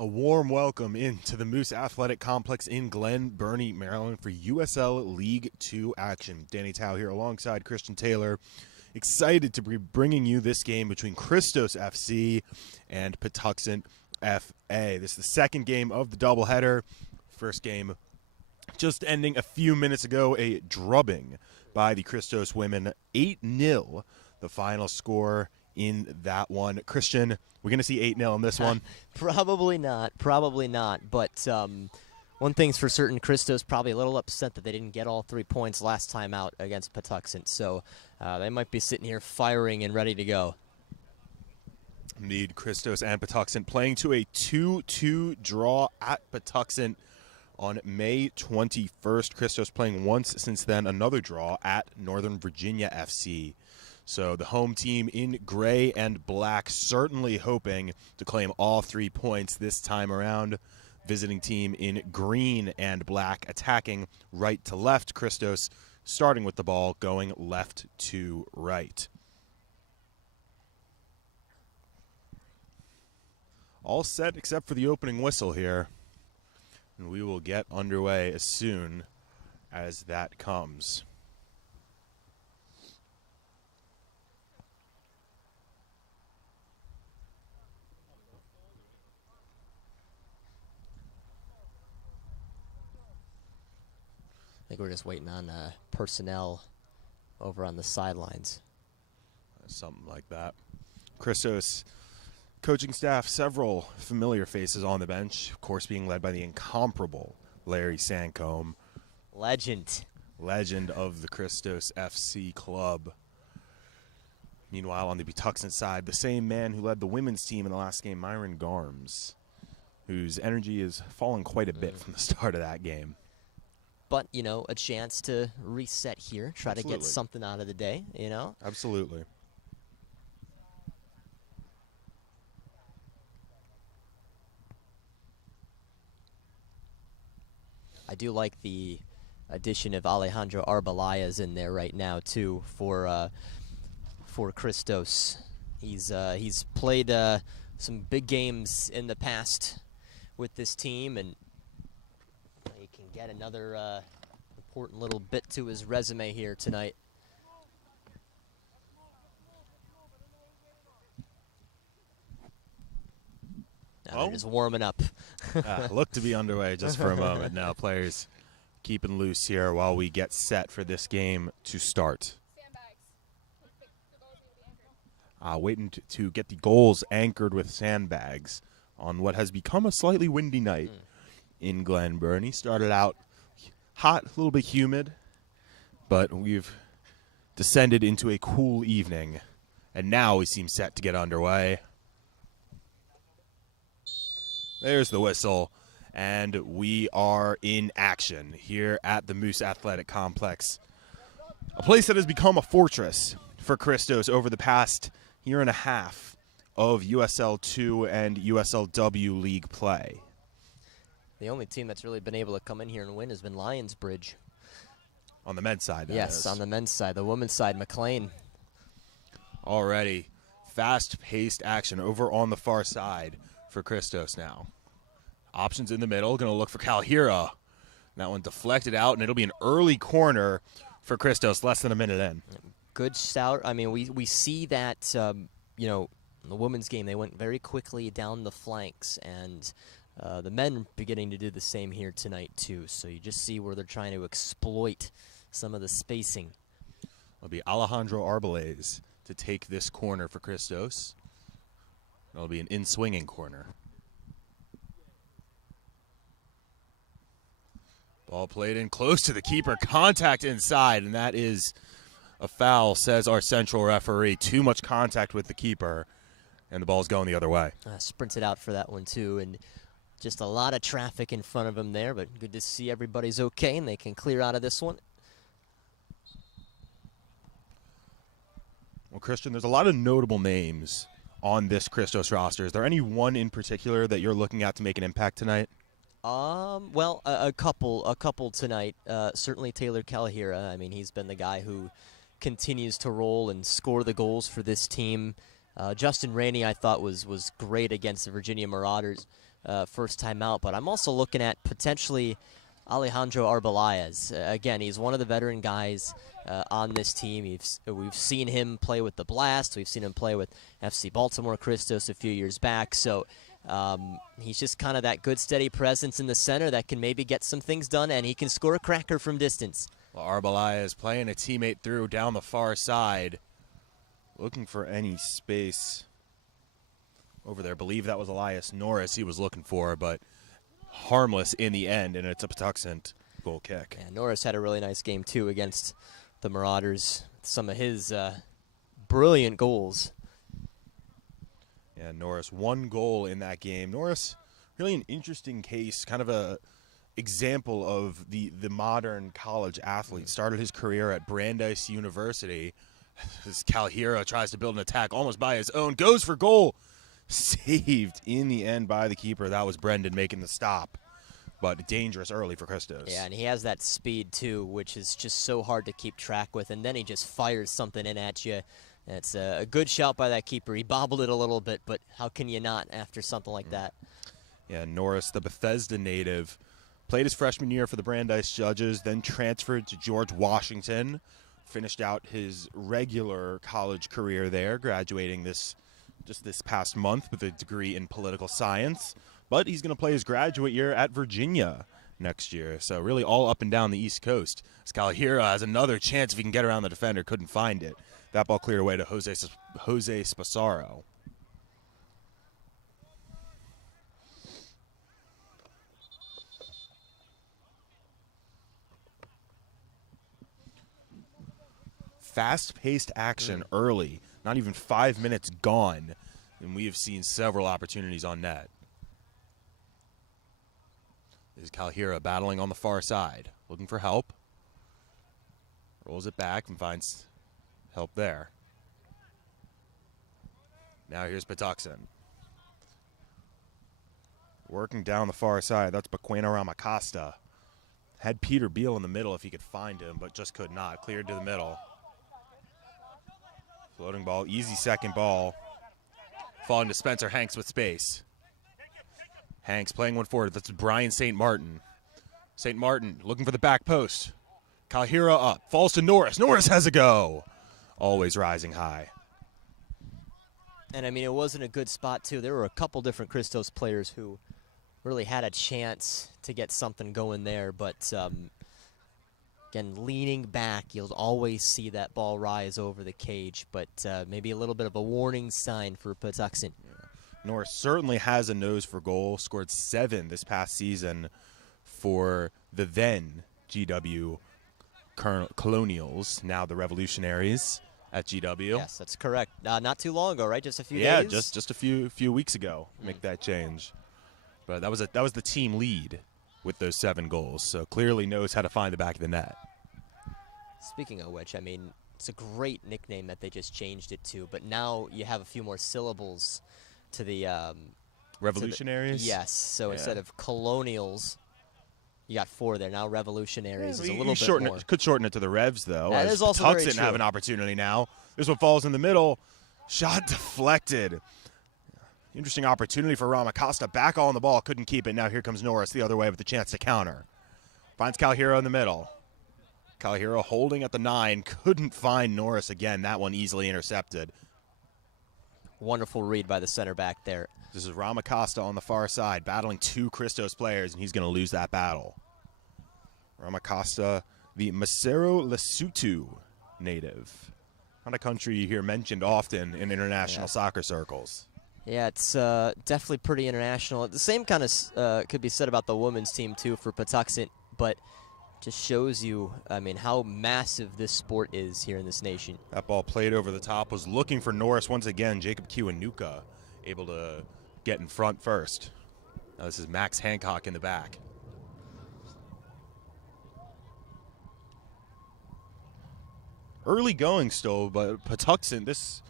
A warm welcome into the Moose Athletic Complex in Glen Burnie, Maryland for USL League 2 action. Danny Tao here alongside Christian Taylor. Excited to be bringing you this game between Christos FC and Patuxent FA. This is the second game of the doubleheader. First game just ending a few minutes ago, a drubbing by the Christos women, 8-0, the final score in that one. Christian, we're going to see 8-0 in this one? Probably not. But one thing's for certain, Christos probably a little upset that they didn't get all 3 points last time out against Patuxent. So they might be sitting here firing and ready to go. Indeed, Christos and Patuxent playing to a 2-2 draw at Patuxent on May 21st. Christos playing once since then, another draw at Northern Virginia FC. So the home team in gray and black certainly hoping to claim all 3 points this time around. Visiting team in green and black attacking right to left. Christos starting with the ball, going left to right. All set except for the opening whistle here. And we will get underway as soon as that comes. I think we're just waiting on personnel over on the sidelines. Something like that. Christos coaching staff, several familiar faces on the bench, of course being led by the incomparable Larry Sancombe. Legend Of the Christos FC club. Meanwhile, on the Patuxent side, the same man who led the women's team in the last game, Myron Garms, whose energy has fallen quite a bit from the start of that game. But, you know, a chance to reset here, try Absolutely. to get something out of the day, you know? Absolutely. I do like the addition of Alejandro Arbelayas in there right now, too, for Christos. He's played some big games in the past with this team, and he can get another important little bit to his resume here tonight. Now they're just warming up. Look to be underway just for a moment now. Players keeping loose here while we get set for this game to start. Waiting to get the goals anchored with sandbags on what has become a slightly windy night in Glen Burnie. Started out hot, a little bit humid, but we've descended into a cool evening, and now we seem set to get underway. There's the whistle, and we are in action here at the Moose Athletic Complex, a place that has become a fortress for Christos over the past year and a half of USL2 and USL2 league play. The only team that's really been able to come in here and win has been Lionsbridge. On the men's side, that yes, is. On the men's side. The women's side, McLean. Already fast-paced action over on the far side for Christos now. Options in the middle, going to look for Calhira. That one deflected out, and it'll be an early corner for Christos, less than a minute in. Good stout. I mean, we see that, you know, in the women's game, they went very quickly down the flanks, and the men beginning to do the same here tonight, too. So you just see where they're trying to exploit some of the spacing. It'll be Alejandro Arbelayas to take this corner for Christos. It'll be an in-swinging corner. Ball played in close to the keeper. Contact inside, and that is a foul, says our central referee. Too much contact with the keeper, and the ball's going the other way. Sprinted out for that one, too, and just a lot of traffic in front of him there, but good to see everybody's okay, and they can clear out of this one. Well, Christian, there's a lot of notable names on this Christos roster. Is there any one in particular that you're looking at to make an impact tonight? Well, a couple tonight. Certainly Taylor Calhira. I mean, he's been the guy who continues to roll and score the goals for this team. Justin Rainey, I thought, was great against the Virginia Marauders. first time out, but I'm also looking at potentially Alejandro Arbelayas. Again, he's one of the veteran guys on this team. We've seen him play with the Blast. We've seen him play with FC Baltimore Christos a few years back. So he's just kind of that good, steady presence in the center that can maybe get some things done, and he can score a cracker from distance. Well, Arbelayas playing a teammate through down the far side, looking for any space over there. I believe that was Elias Norris he was looking for, but harmless in the end, and it's a Patuxent goal kick. Yeah, Norris had a really nice game, too, against the Marauders. Some of his brilliant goals. Yeah, Norris, 1 goal in that game. Norris, really an interesting case, kind of a example of the modern college athlete. Started his career at Brandeis University. As Calhira tries to build an attack almost by his own, goes for goal. Saved in the end by the keeper. That was Brendan making the stop, but dangerous early for Christos. Yeah, and he has that speed, too, which is just so hard to keep track with, and then he just fires something in at you. It's a good shot by that keeper. He bobbled it a little bit, but how can you not after something like that? Yeah, Norris, the Bethesda native, played his freshman year for the Brandeis Judges, then transferred to George Washington, finished out his regular college career there, graduating this past month with a degree in political science. But he's going to play his graduate year at Virginia next year. So really all up and down the East Coast. Calhira has another chance if he can get around the defender. Couldn't find it. That ball cleared away to Jose Spasaro. Fast-paced action early. Not even 5 minutes gone, and we have seen several opportunities on net. This is Calhira battling on the far side, looking for help. Rolls it back and finds help there. Now here's Patuxent. Working down the far side, that's Baquena Ramacasta. Had Peter Beal in the middle if he could find him, but just could not. Cleared to the middle. Floating ball, easy second ball. Falling to Spencer Hanks with space. Hanks playing one forward. That's Brian St. Martin. St. Martin looking for the back post. Calhira up. Falls to Norris. Norris has a go. Always rising high. And, I mean, it wasn't a good spot, too. There were a couple different Christos players who really had a chance to get something going there, but again, leaning back, you'll always see that ball rise over the cage, but maybe a little bit of a warning sign for Patuxent. Yeah. Norris certainly has a nose for goal, scored 7 this past season for the then GW Colonials, now the Revolutionaries at GW. Yes, that's correct. Not too long ago, right? Just a few days? Yeah, just a few weeks ago, make that change. But that was the team lead with those 7 goals, so clearly knows how to find the back of the net. Speaking of which, I mean, it's a great nickname that they just changed it to, but now you have a few more syllables to the Revolutionaries? Yes, so instead of Colonials, you got 4 there. Now Revolutionaries is a little bit more. Could shorten it to the Revs, though. That is also very true. Have an opportunity now. This one falls in the middle. Shot deflected. Interesting opportunity for Ramacasta. Back on the ball. Couldn't keep it. Now here comes Norris the other way with a chance to counter. Finds Calhira in the middle. Calhira holding at the 9. Couldn't find Norris again. That one easily intercepted. Wonderful read by the center back there. This is Ramacasta on the far side, battling 2 Christos players, and he's going to lose that battle. Ramacasta, the Maseru Lesotho native. Not a country you hear mentioned often in international soccer circles. Yeah, it's definitely pretty international. The same kind of could be said about the women's team, too, for Patuxent, but just shows you, I mean, how massive this sport is here in this nation. That ball played over the top, was looking for Norris once again. Jacob Kiwanuka able to get in front first. Now this is Max Hancock in the back. Early going still, but Patuxent, this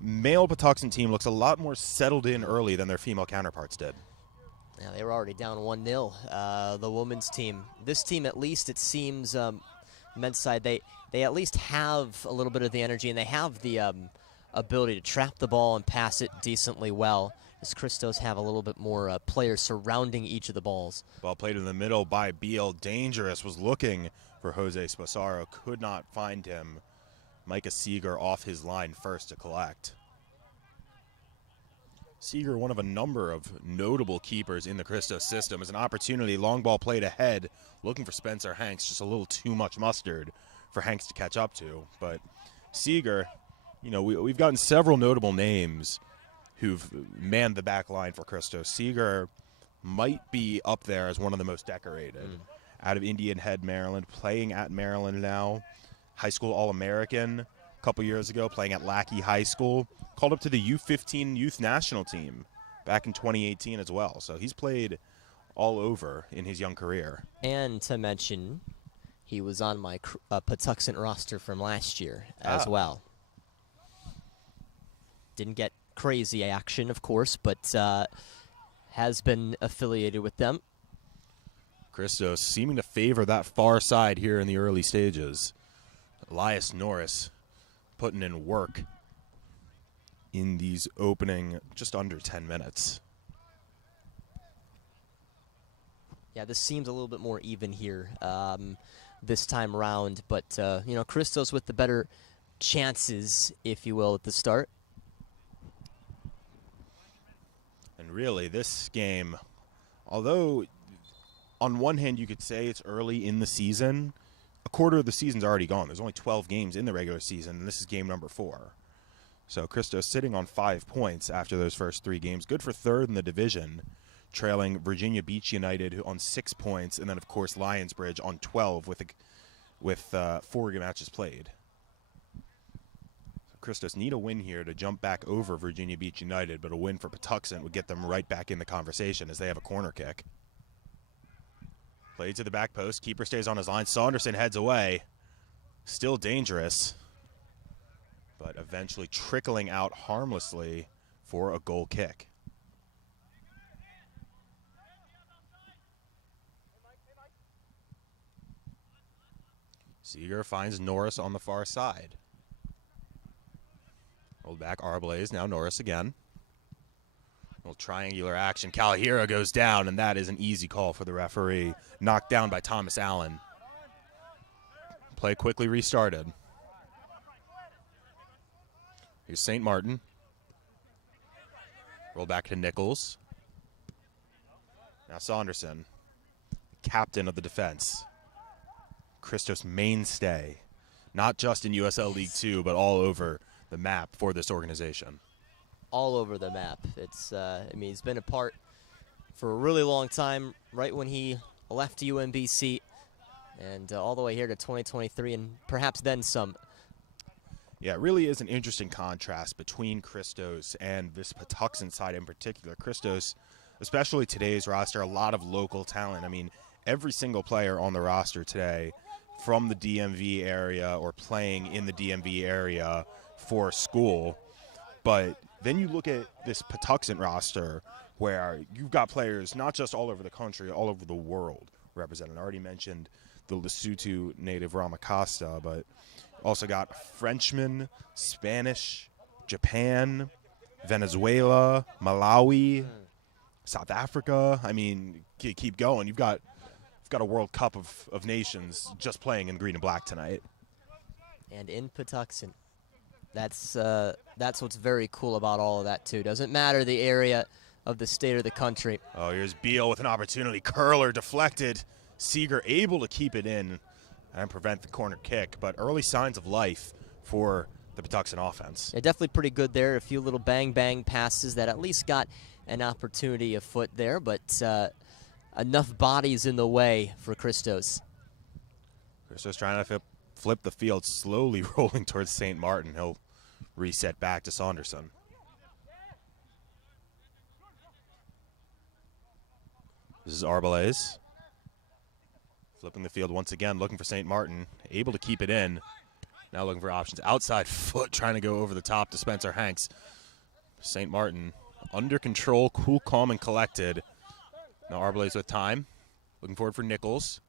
male Patuxent team looks a lot more settled in early than their female counterparts did. Yeah, they were already down 1-0, the women's team. This team, at least, it seems, men's side, they at least have a little bit of the energy, and they have the ability to trap the ball and pass it decently well, as Christos have a little bit more players surrounding each of the balls. Ball played in the middle by Beal. Dangerous, was looking for Jose Sposaro, could not find him. Micah Seeger off his line first to collect. Seeger, one of a number of notable keepers in the Christos system, is an opportunity. Long ball played ahead, looking for Spencer Hanks. Just a little too much mustard for Hanks to catch up to. But Seeger, you know, we've gotten several notable names who've manned the back line for Christos. Seeger might be up there as one of the most decorated. Out of Indian Head, Maryland, playing at Maryland now. High school All-American a couple years ago, playing at Lackey High School. Called up to the U15 youth national team back in 2018 as well. So he's played all over in his young career. And to mention, he was on my Patuxent roster from last year as well. Didn't get crazy action, of course, but has been affiliated with them. Christos seeming to favor that far side here in the early stages. Elias Norris putting in work in these opening just under 10 minutes. Yeah, this seems a little bit more even here this time around, but you know, Christos with the better chances, if you will, at the start. And really, this game, although on one hand you could say it's early in the season, a quarter of the season's already gone. There's only 12 games in the regular season, and this is game number 4. So Christos sitting on 5 points after those first 3 games. Good for third in the division, trailing Virginia Beach United on 6 points, and then, of course, Lionsbridge on 12 with 4 matches played. So Christos need a win here to jump back over Virginia Beach United, but a win for Patuxent would get them right back in the conversation as they have a corner kick. Played to the back post. Keeper stays on his line. Saunderson heads away. Still dangerous, but eventually trickling out harmlessly for a goal kick. Seeger finds Norris on the far side. Rolled back Arblaze, now Norris again. Little triangular action. Calahira goes down, and that is an easy call for the referee. Knocked down by Thomas Allen. Play quickly restarted. Here's St. Martin. Roll back to Nichols. Now Saunderson, captain of the defense. Christos mainstay, not just in USL League 2, but all over the map for this organization. All over the map. It's, I mean, he's been a part for a really long time, right when he left UMBC, and all the way here to 2023, and perhaps then some. Yeah, it really is an interesting contrast between Christos and this Patuxent side in particular. Christos, especially today's roster, a lot of local talent. I mean, every single player on the roster today from the DMV area or playing in the DMV area for school. But then you look at this Patuxent roster where you've got players not just all over the country, all over the world represented. I already mentioned the Lesotho native Ramacosta, but also got Frenchmen, Spanish, Japan, Venezuela, Malawi, South Africa. I mean, keep going. You've got a World Cup of nations just playing in green and black tonight. And in Patuxent. That's what's very cool about all of that, too. Doesn't matter the area of the state or the country. Oh, here's Beal with an opportunity. Curler deflected. Seeger able to keep it in and prevent the corner kick, but early signs of life for the Patuxent offense. Yeah, definitely pretty good there. A few little bang-bang passes that at least got an opportunity afoot there, but enough bodies in the way for Christos. Christos trying to flip the field, slowly rolling towards St. Martin. He'll reset back to Saunderson. This is Arbalaze. Flipping the field once again, looking for St. Martin. Able to keep it in. Now looking for options. Outside foot, trying to go over the top to Spencer Hanks. St. Martin under control, cool, calm, and collected. Now Arbalaze with time. Looking forward for Nichols.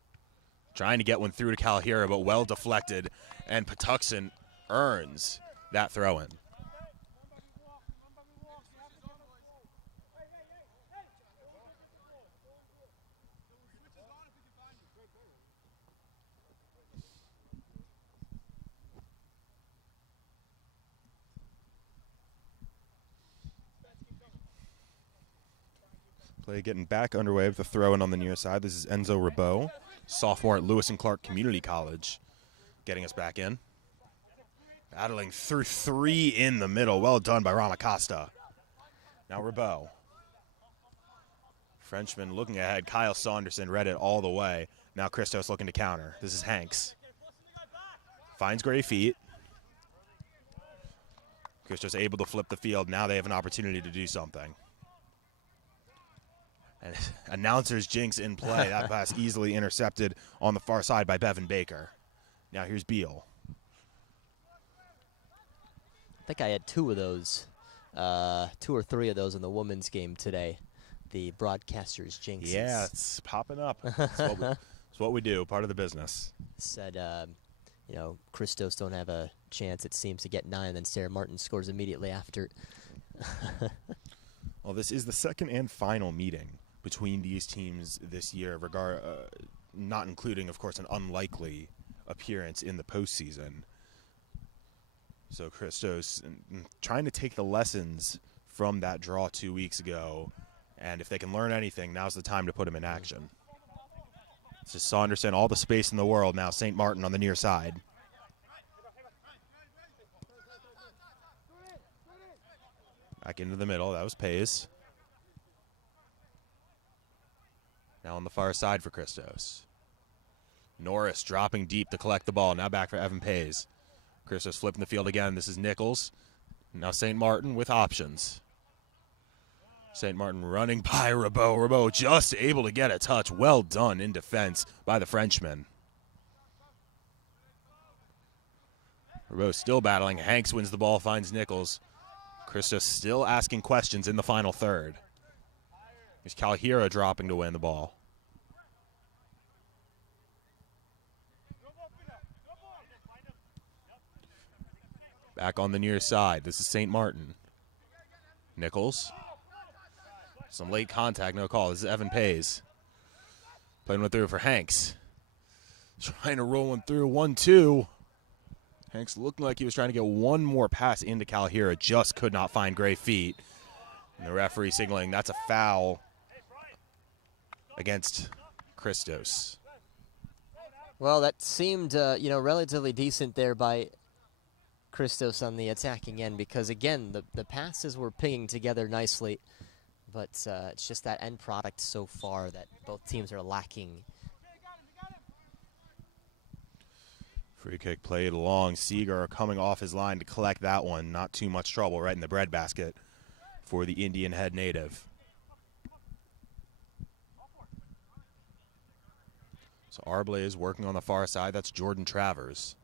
Trying to get one through to Calahira, but well deflected. And Patuxent earns that throw-in. Play getting back underway with the throw-in on the near side. This is Enzo Ribot, sophomore at Lewis and Clark Community College, getting us back in. Battling through three in the middle. Well done by Ramacosta. Now Ribot. Frenchman looking ahead. Kyle Saunderson read it all the way. Now Christos looking to counter. This is Hanks. Finds Gray feet. Christos able to flip the field. Now they have an opportunity to do something. And announcer's jinx in play. That pass easily intercepted on the far side by Bevan Baker. Now here's Beal. I think I had two of those, 2 or 3 of those in the women's game today. The broadcaster's jinxes. Yeah, it's popping up. It's what we do, part of the business. Said, you know, Christos don't have a chance, it seems, to get 9, and then Sarah Martin scores immediately after. Well, this is the second and final meeting between these teams this year, not including, of course, an unlikely appearance in the postseason. So Christos trying to take the lessons from that draw 2 weeks ago, and if they can learn anything, now's the time to put him in action. It's just Saunderson, all the space in the world now. St. Martin on the near side. Back into the middle. That was Pays. Now on the far side for Christos. Norris dropping deep to collect the ball. Now back for Evan Pays. Christos flipping the field again. This is Nichols. Now St. Martin with options. St. Martin running by Ribot. Ribot just able to get a touch. Well done in defense by the Frenchman. Ribot still battling. Hanks wins the ball, finds Nichols. Christos still asking questions in the final third. Here's Calhira dropping to win the ball. Back on the near side. This is St. Martin. Nichols. Some late contact, no call. This is Evan Pays. Playing one through for Hanks. Trying to roll one through. 1-2. Hanks looking like he was trying to get one more pass into Calhira. Just could not find Gray feet. And the referee signaling that's a foul against Christos. Well, that seemed, you know, relatively decent there by Christos on the attacking end because, again, the passes were pinging together nicely. But it's just that end product so far that both teams are lacking. Free kick played along. Seager coming off his line to collect that one. Not too much trouble right in the breadbasket for the Indian Head native. So Arblay is working on the far side. That's Jordan Travers.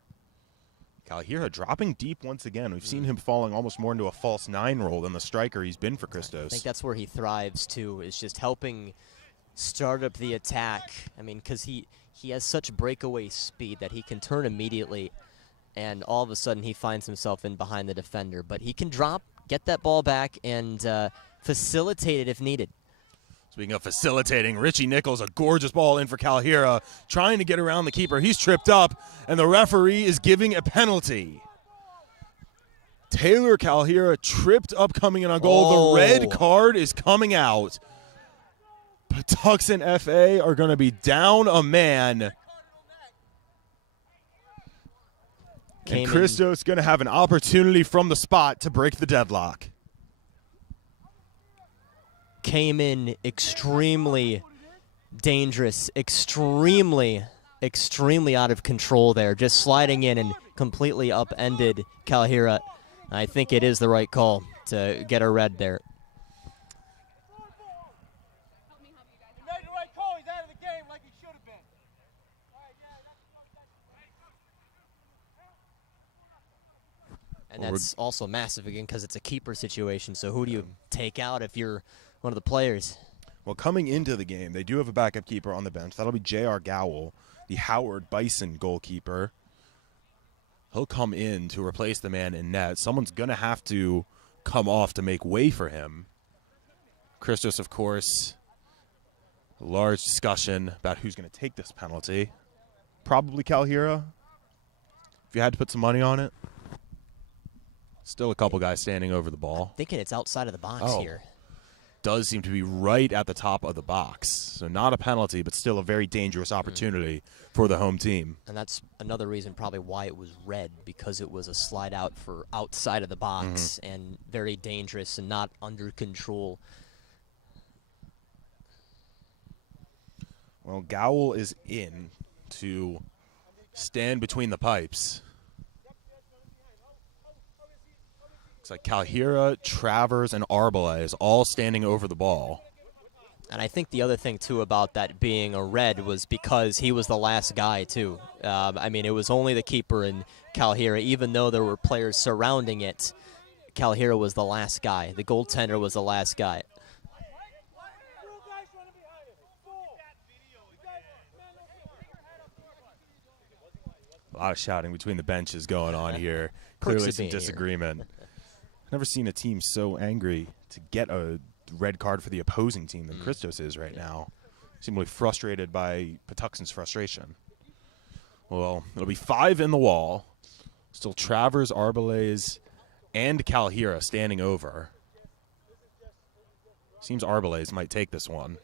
Calhira dropping deep once again. We've seen him falling almost more into a false 9 role than the striker he's been for Christos. I think that's where he thrives, too, is just helping start up the attack. I mean, because he has such breakaway speed that he can turn immediately, and all of a sudden he finds himself in behind the defender. But he can drop, get that ball back, and facilitate it if needed. Speaking of facilitating, Richie Nichols, a gorgeous ball in for Calhira, trying to get around the keeper. He's tripped up, and the referee is giving a penalty. Taylor Calhira tripped up coming in on goal. Oh. The red card is coming out. Patuxent FA are going to be down a man. And Christos going to have an opportunity from the spot to break the deadlock. Came in extremely dangerous, extremely out of control there, just sliding in and completely upended Calhira. I think it is the right call to get a red there. And that's also massive again because it's a keeper situation. So who do you take out if you're one of the players? Well, coming into the game, they do have a backup keeper on the bench. That'll be J.R. Gowell, the Howard Bison goalkeeper. He'll come in to replace the man in net. Someone's going to have to come off to make way for him. Christos, of course, a large discussion about who's going to take this penalty. Probably Calhira, if you had to put some money on it. Still a couple guys standing over the ball. Thinking it's outside of the box here. does seem to be right at the top of the box. So not a penalty, but still a very dangerous opportunity for the home team. And that's another reason probably why it was red, because it was a slide out for outside of the box and very dangerous and not under control. Well, Gowell is in to stand between the pipes. Looks like Calhira, Travers, and Arbalez all standing over the ball. And I think the other thing, too, about that being a red was because he was the last guy, too. I mean, it was only the keeper and Calhira. Even though there were players surrounding it, Calhira was the last guy. The goaltender was the last guy. A lot of shouting between the benches going on here. Clearly some disagreement. I've never seen a team so angry to get a red card for the opposing team than Christos is right now. Seemingly frustrated by Patuxent's frustration. Well, it'll be 5 in the wall. Still Travers, Arbalez, and Calhira standing over. Seems Arbalez might take this one.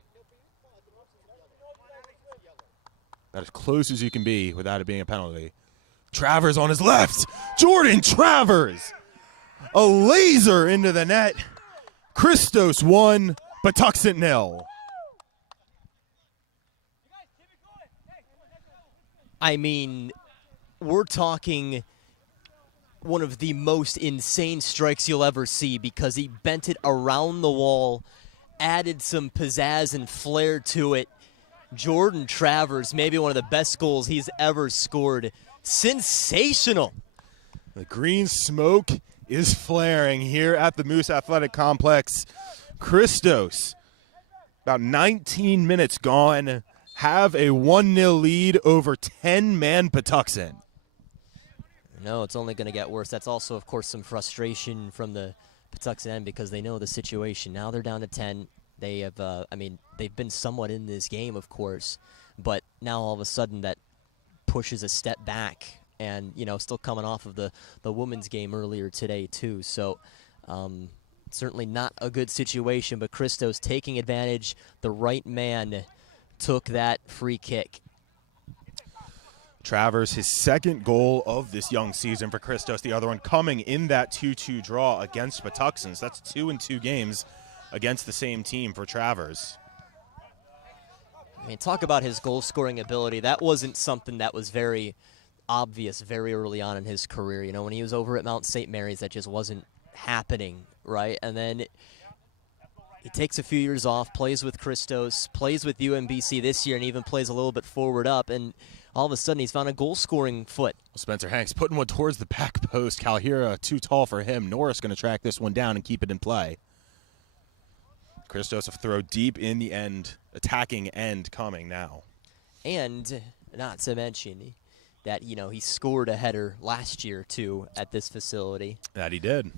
About as close as you can be without it being a penalty. Travers on his left. Jordan Travers. A laser into the net. Christos 1, Patuxent 0. I mean, we're talking one of the most insane strikes you'll ever see, because he bent it around the wall, added some pizzazz and flair to it. Jordan Travers, maybe one of the best goals he's ever scored. Sensational. The green smoke is flaring here at the Moose Athletic Complex. Christos, about 19 minutes gone, have a 1-0 lead over 10-man Patuxent. No, it's only going to get worse. That's also, of course, some frustration from the Patuxent end, because they know the situation. Now they're down to 10. They have, I mean, they've been somewhat in this game, of course, but now all of a sudden that pushes a step back, and, you know, still coming off of the women's game earlier today, too. So certainly not a good situation, but Christos taking advantage. The right man took that free kick. Travers, his second goal of this young season for Christos, the other one coming in that 2-2 draw against Patuxent. So that's 2 in 2 games against the same team for Travers. I mean, talk about his goal-scoring ability. That wasn't something that was very obvious very early on in his career. You know, when he was over at Mount St. Mary's, that just wasn't happening, right? And then he takes a few years off, plays with Christos, plays with UMBC this year, and even plays a little bit forward up, and all of a sudden he's found a goal-scoring foot. Spencer Hanks putting one towards the back post. Calhira too tall for him. Norris going to track this one down and keep it in play. Christos a throw deep in the end, attacking end coming now. And not to mention that, you know, he scored a header last year, too, at this facility. That he did.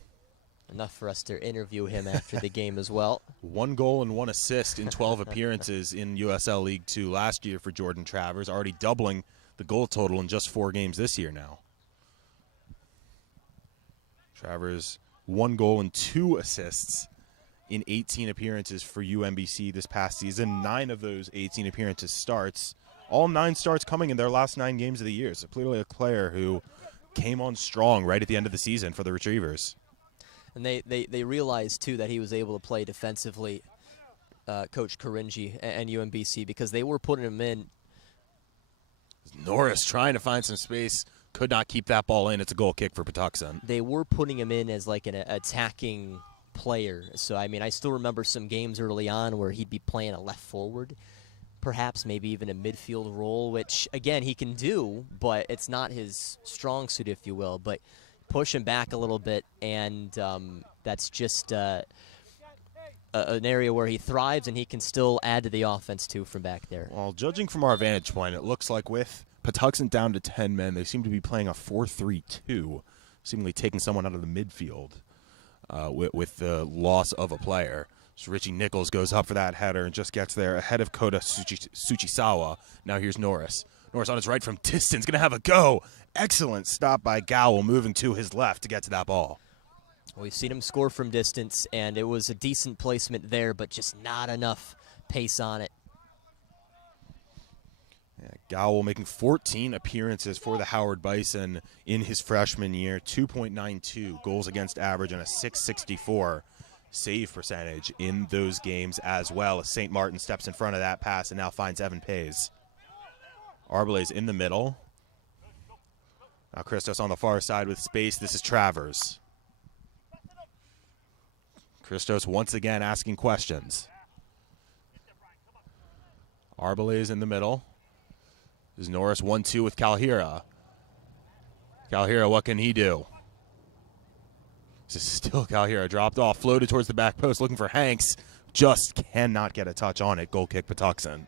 Enough for us to interview him after the game as well. 1 goal and 1 assist in 12 appearances in USL League 2 last year for Jordan Travers, already doubling the goal total in just 4 games this year now. Travers, 1 goal and 2 assists in 18 appearances for UMBC this past season. 9 of those 18 appearances starts. All 9 starts coming in their last 9 games of the year. So clearly a player who came on strong right at the end of the season for the Retrievers. And they realized, too, that he was able to play defensively, Coach Karinji and UMBC, because they were putting him in. Norris trying to find some space. Could not keep that ball in. It's a goal kick for Patuxent. They were putting him in as like an attacking player. So, I mean, I still remember some games early on where he'd be playing a left forward, perhaps maybe even a midfield role, which, again, he can do, but it's not his strong suit, if you will. But push him back a little bit, and that's just an area where he thrives, and he can still add to the offense, too, from back there. Well, judging from our vantage point, it looks like with Patuxent down to 10 men, they seem to be playing a 4-3-2, seemingly taking someone out of the midfield with the loss of a player. So Richie Nichols goes up for that header and just gets there ahead of Kota Tsuchisawa. Now here's Norris. Norris on his right from distance, going to have a go. Excellent stop by Gowell, moving to his left to get to that ball. We've seen him score from distance, and it was a decent placement there, but just not enough pace on it. Yeah, Gowell making 14 appearances for the Howard Bison in his freshman year, 2.92 goals against average and a 664 save percentage in those games as well. St. Martin steps in front of that pass and now finds Evan Pays. Arbelay's in the middle. Now Christos on the far side with space. This is Travers. Christos once again asking questions. Arbelay's in the middle. This is Norris 1-2 with Calhira. Calhira, what can he do? This is still Calhira, dropped off, floated towards the back post, looking for Hanks. Just cannot get a touch on it. Goal kick, Patuxent.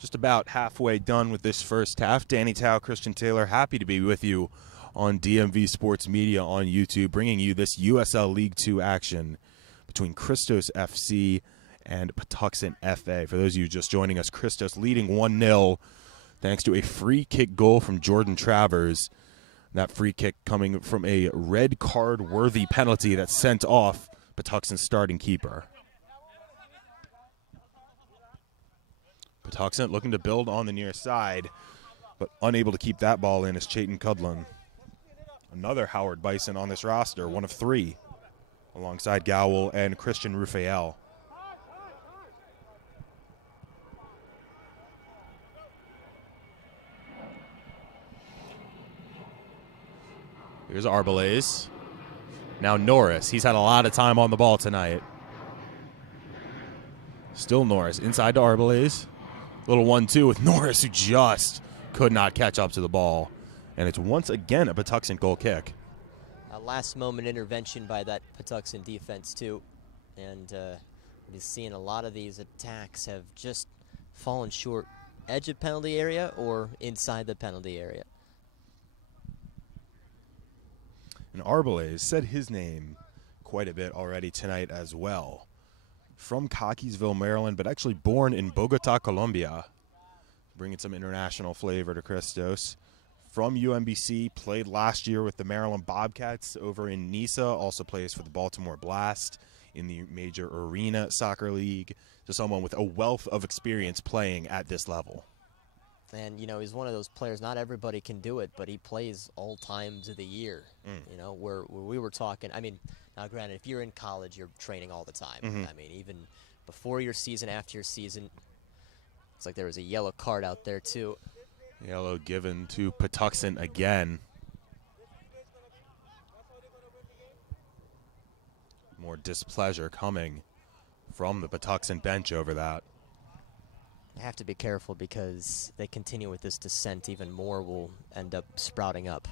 Just about halfway done with this first half. Danny Tao, Christian Taylor, happy to be with you on DMV Sports Media on YouTube, bringing you this USL League 2 action between Christos FC and Patuxent FA. For those of you just joining us, Christos leading 1-0 thanks to a free kick goal from Jordan Travers. That free kick coming from a red card-worthy penalty that sent off Patuxent's starting keeper. Patuxent looking to build on the near side, but unable to keep that ball in is Chayton Cudlin. Another Howard Bison on this roster, one of three, alongside Gowell and Christian Rufael. Here's Arbelay's. Now Norris. He's had a lot of time on the ball tonight. Still Norris. Inside to Arbelay's. Little 1-2 with Norris, who just could not catch up to the ball. And it's once again a Patuxent goal kick. A last-moment intervention by that Patuxent defense, too. And we're just seeing a lot of these attacks have just fallen short. Edge of penalty area or inside the penalty area. And Arbelay's said his name quite a bit already tonight as well. From Cockeysville, Maryland, but actually born in Bogota, Colombia. Bringing some international flavor to Christos. From UMBC, played last year with the Maryland Bobcats over in Nisa. Also plays for the Baltimore Blast in the Major Arena Soccer League. So someone with a wealth of experience playing at this level. And, you know, he's one of those players, not everybody can do it, but he plays all times of the year. You know, where we were talking, I mean, now granted, if you're in college, you're training all the time. I mean, even before your season, after your season, it's like there was a yellow card out there, too. Yellow given to Patuxent again. More displeasure coming from the Patuxent bench over that. They have to be careful because they continue with this descent, even more will end up sprouting up.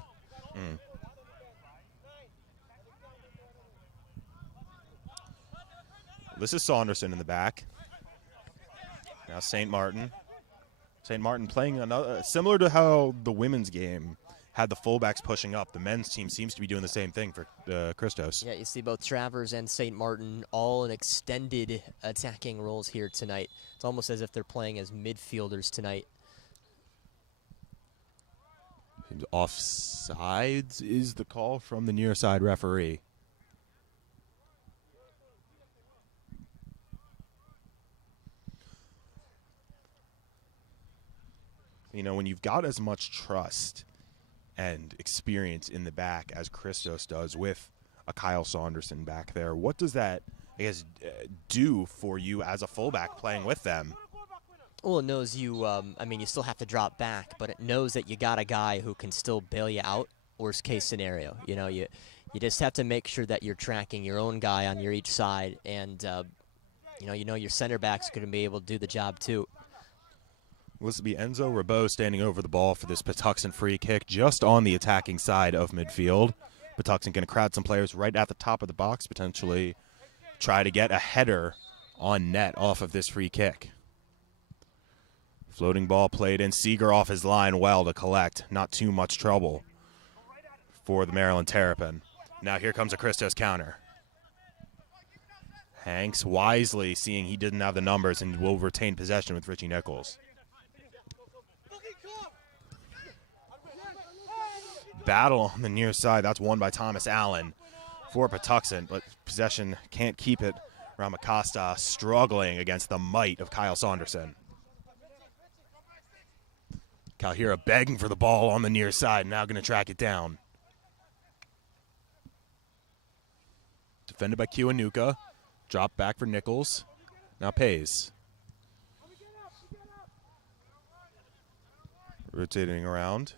This is Saunderson in the back. Now St. Martin. St. Martin playing another, similar to how the women's game had the fullbacks pushing up. The men's team seems to be doing the same thing for Christos. Yeah, you see both Travers and St. Martin all in extended attacking roles here tonight. It's almost as if they're playing as midfielders tonight. Offsides is the call from the near side referee. You know, when you've got as much trust and experience in the back as Christos does with a Kyle Saunderson back there, what does that, I guess, do for you as a fullback playing with them? Well, it knows you, I mean, you still have to drop back, but it knows that you got a guy who can still bail you out, worst case scenario. You know, you just have to make sure that you're tracking your own guy on your each side, and, you know your center back's going to be able to do the job too. This will be Enzo Rabot standing over the ball for this Patuxent free kick just on the attacking side of midfield. Patuxent going to crowd some players right at the top of the box, potentially try to get a header on net off of this free kick. Floating ball played in. Seeger off his line well to collect. Not too much trouble for the Maryland Terrapin. Now here comes a Christos counter. Hanks wisely seeing he didn't have the numbers and will retain possession with Richie Nichols. battle on the near side. That's won by Thomas Allen for Patuxent, but possession can't keep it. Ramacosta struggling against the might of Kyle Saunderson. Calhira begging for the ball on the near side, now going to track it down. Defended by Kiwanuka. Drop back for Nichols. Now Pays. Rotating around.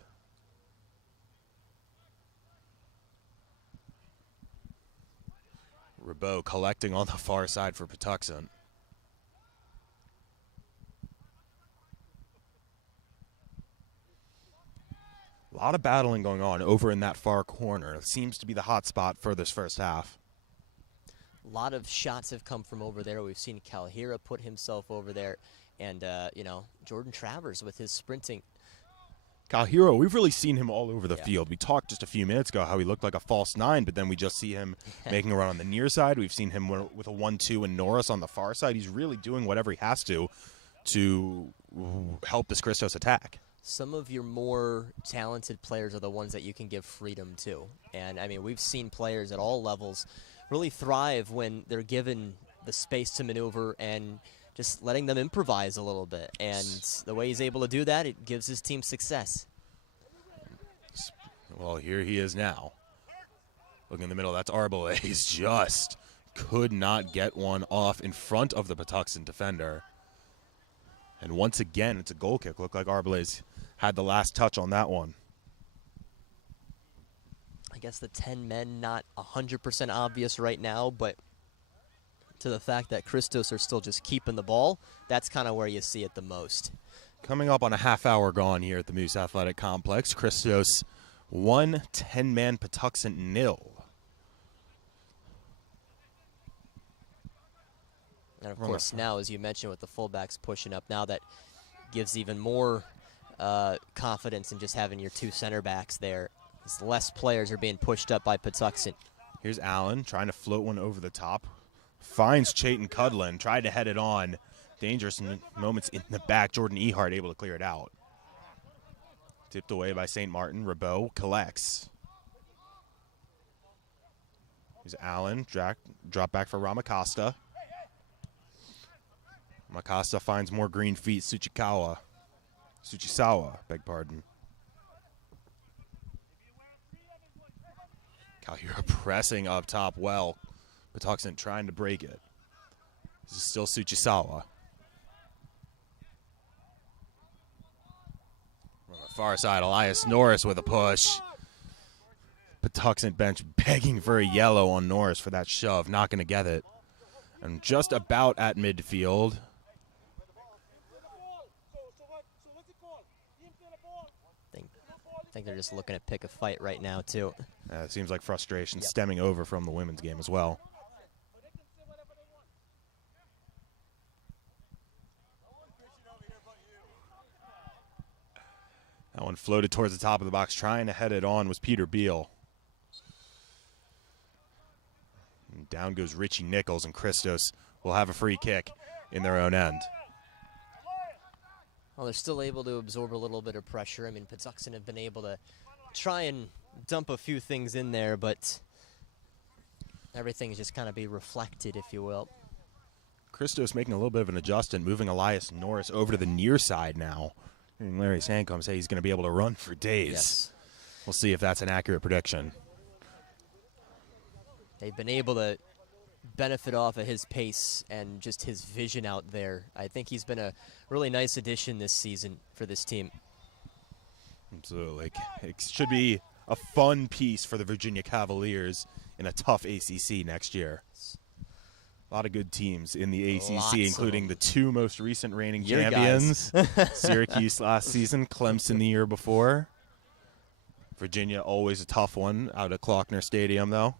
Ribot collecting on the far side for Patuxent. A lot of battling going on over in that far corner. It seems to be the hot spot for this first half. A lot of shots have come from over there. We've seen Calhira put himself over there. And, you know, Jordan Travers with his sprinting. Calhira, we've really seen him all over the field. We talked just a few minutes ago how he looked like a false nine, but then we just see him making a run on the near side. We've seen him with a 1-2 and Norris on the far side. He's really doing whatever he has to help this Christos attack. Some of your more talented players are the ones that you can give freedom to. And, I mean, we've seen players at all levels really thrive when they're given the space to maneuver and just letting them improvise a little bit. And the way he's able to do that, it gives his team success. Well, here he is now. Look in the middle, that's Arbelaez. Just could not get one off in front of the Patuxent defender. And once again, it's a goal kick. Looked like Arbelaez had the last touch on that one. I guess the 10 men not 100% obvious right now, but to the fact that Christos are still just keeping the ball, that's kind of where you see it the most. Coming up on a half hour gone here at the Moose Athletic Complex. Christos 1, 10-man Patuxent 0. And, of course, now, as you mentioned, with the fullbacks pushing up, now that gives even more confidence in just having your two center backs there. As less players are being pushed up by Patuxent. Here's Allen trying to float one over the top. Finds Chayton Cudlin, tried to head it on. Dangerous moments in the back. Jordan Ehart able to clear it out. Tipped away by St. Martin. Ribot collects. Here's Allen, drop back for Ramacosta. Ramacosta finds more green feet. Tsuchisawa, beg pardon. Calhira pressing up top well. Patuxent trying to break it. This is still Tsuchisawa. On the far side, Elias Norris with a push. Patuxent bench begging for a yellow on Norris for that shove. Not going to get it. And just about at midfield. I think they're just looking to pick a fight right now, too. It seems like frustration stemming over from the women's game as well. That one floated towards the top of the box. Trying to head it on was Peter Beal. And down goes Richie Nichols, and Christos will have a free kick in their own end. Well, they're still able to absorb a little bit of pressure. I mean, Patuxent have been able to try and dump a few things in there, but everything's just kind of be reflected, if you will. Christos making a little bit of an adjustment, moving Elias Norris over to the near side now. Hearing Larry Sancombe say he's going to be able to run for days. Yes. We'll see if that's an accurate prediction. They've been able to benefit off of his pace and just his vision out there. I think he's been a really nice addition this season for this team. Absolutely. It should be a fun piece for the Virginia Cavaliers in a tough ACC next year. A lot of good teams in the ACC, including the two most recent reigning champions. Syracuse last season, Clemson the year before. Virginia, always a tough one out at Klockner Stadium, though.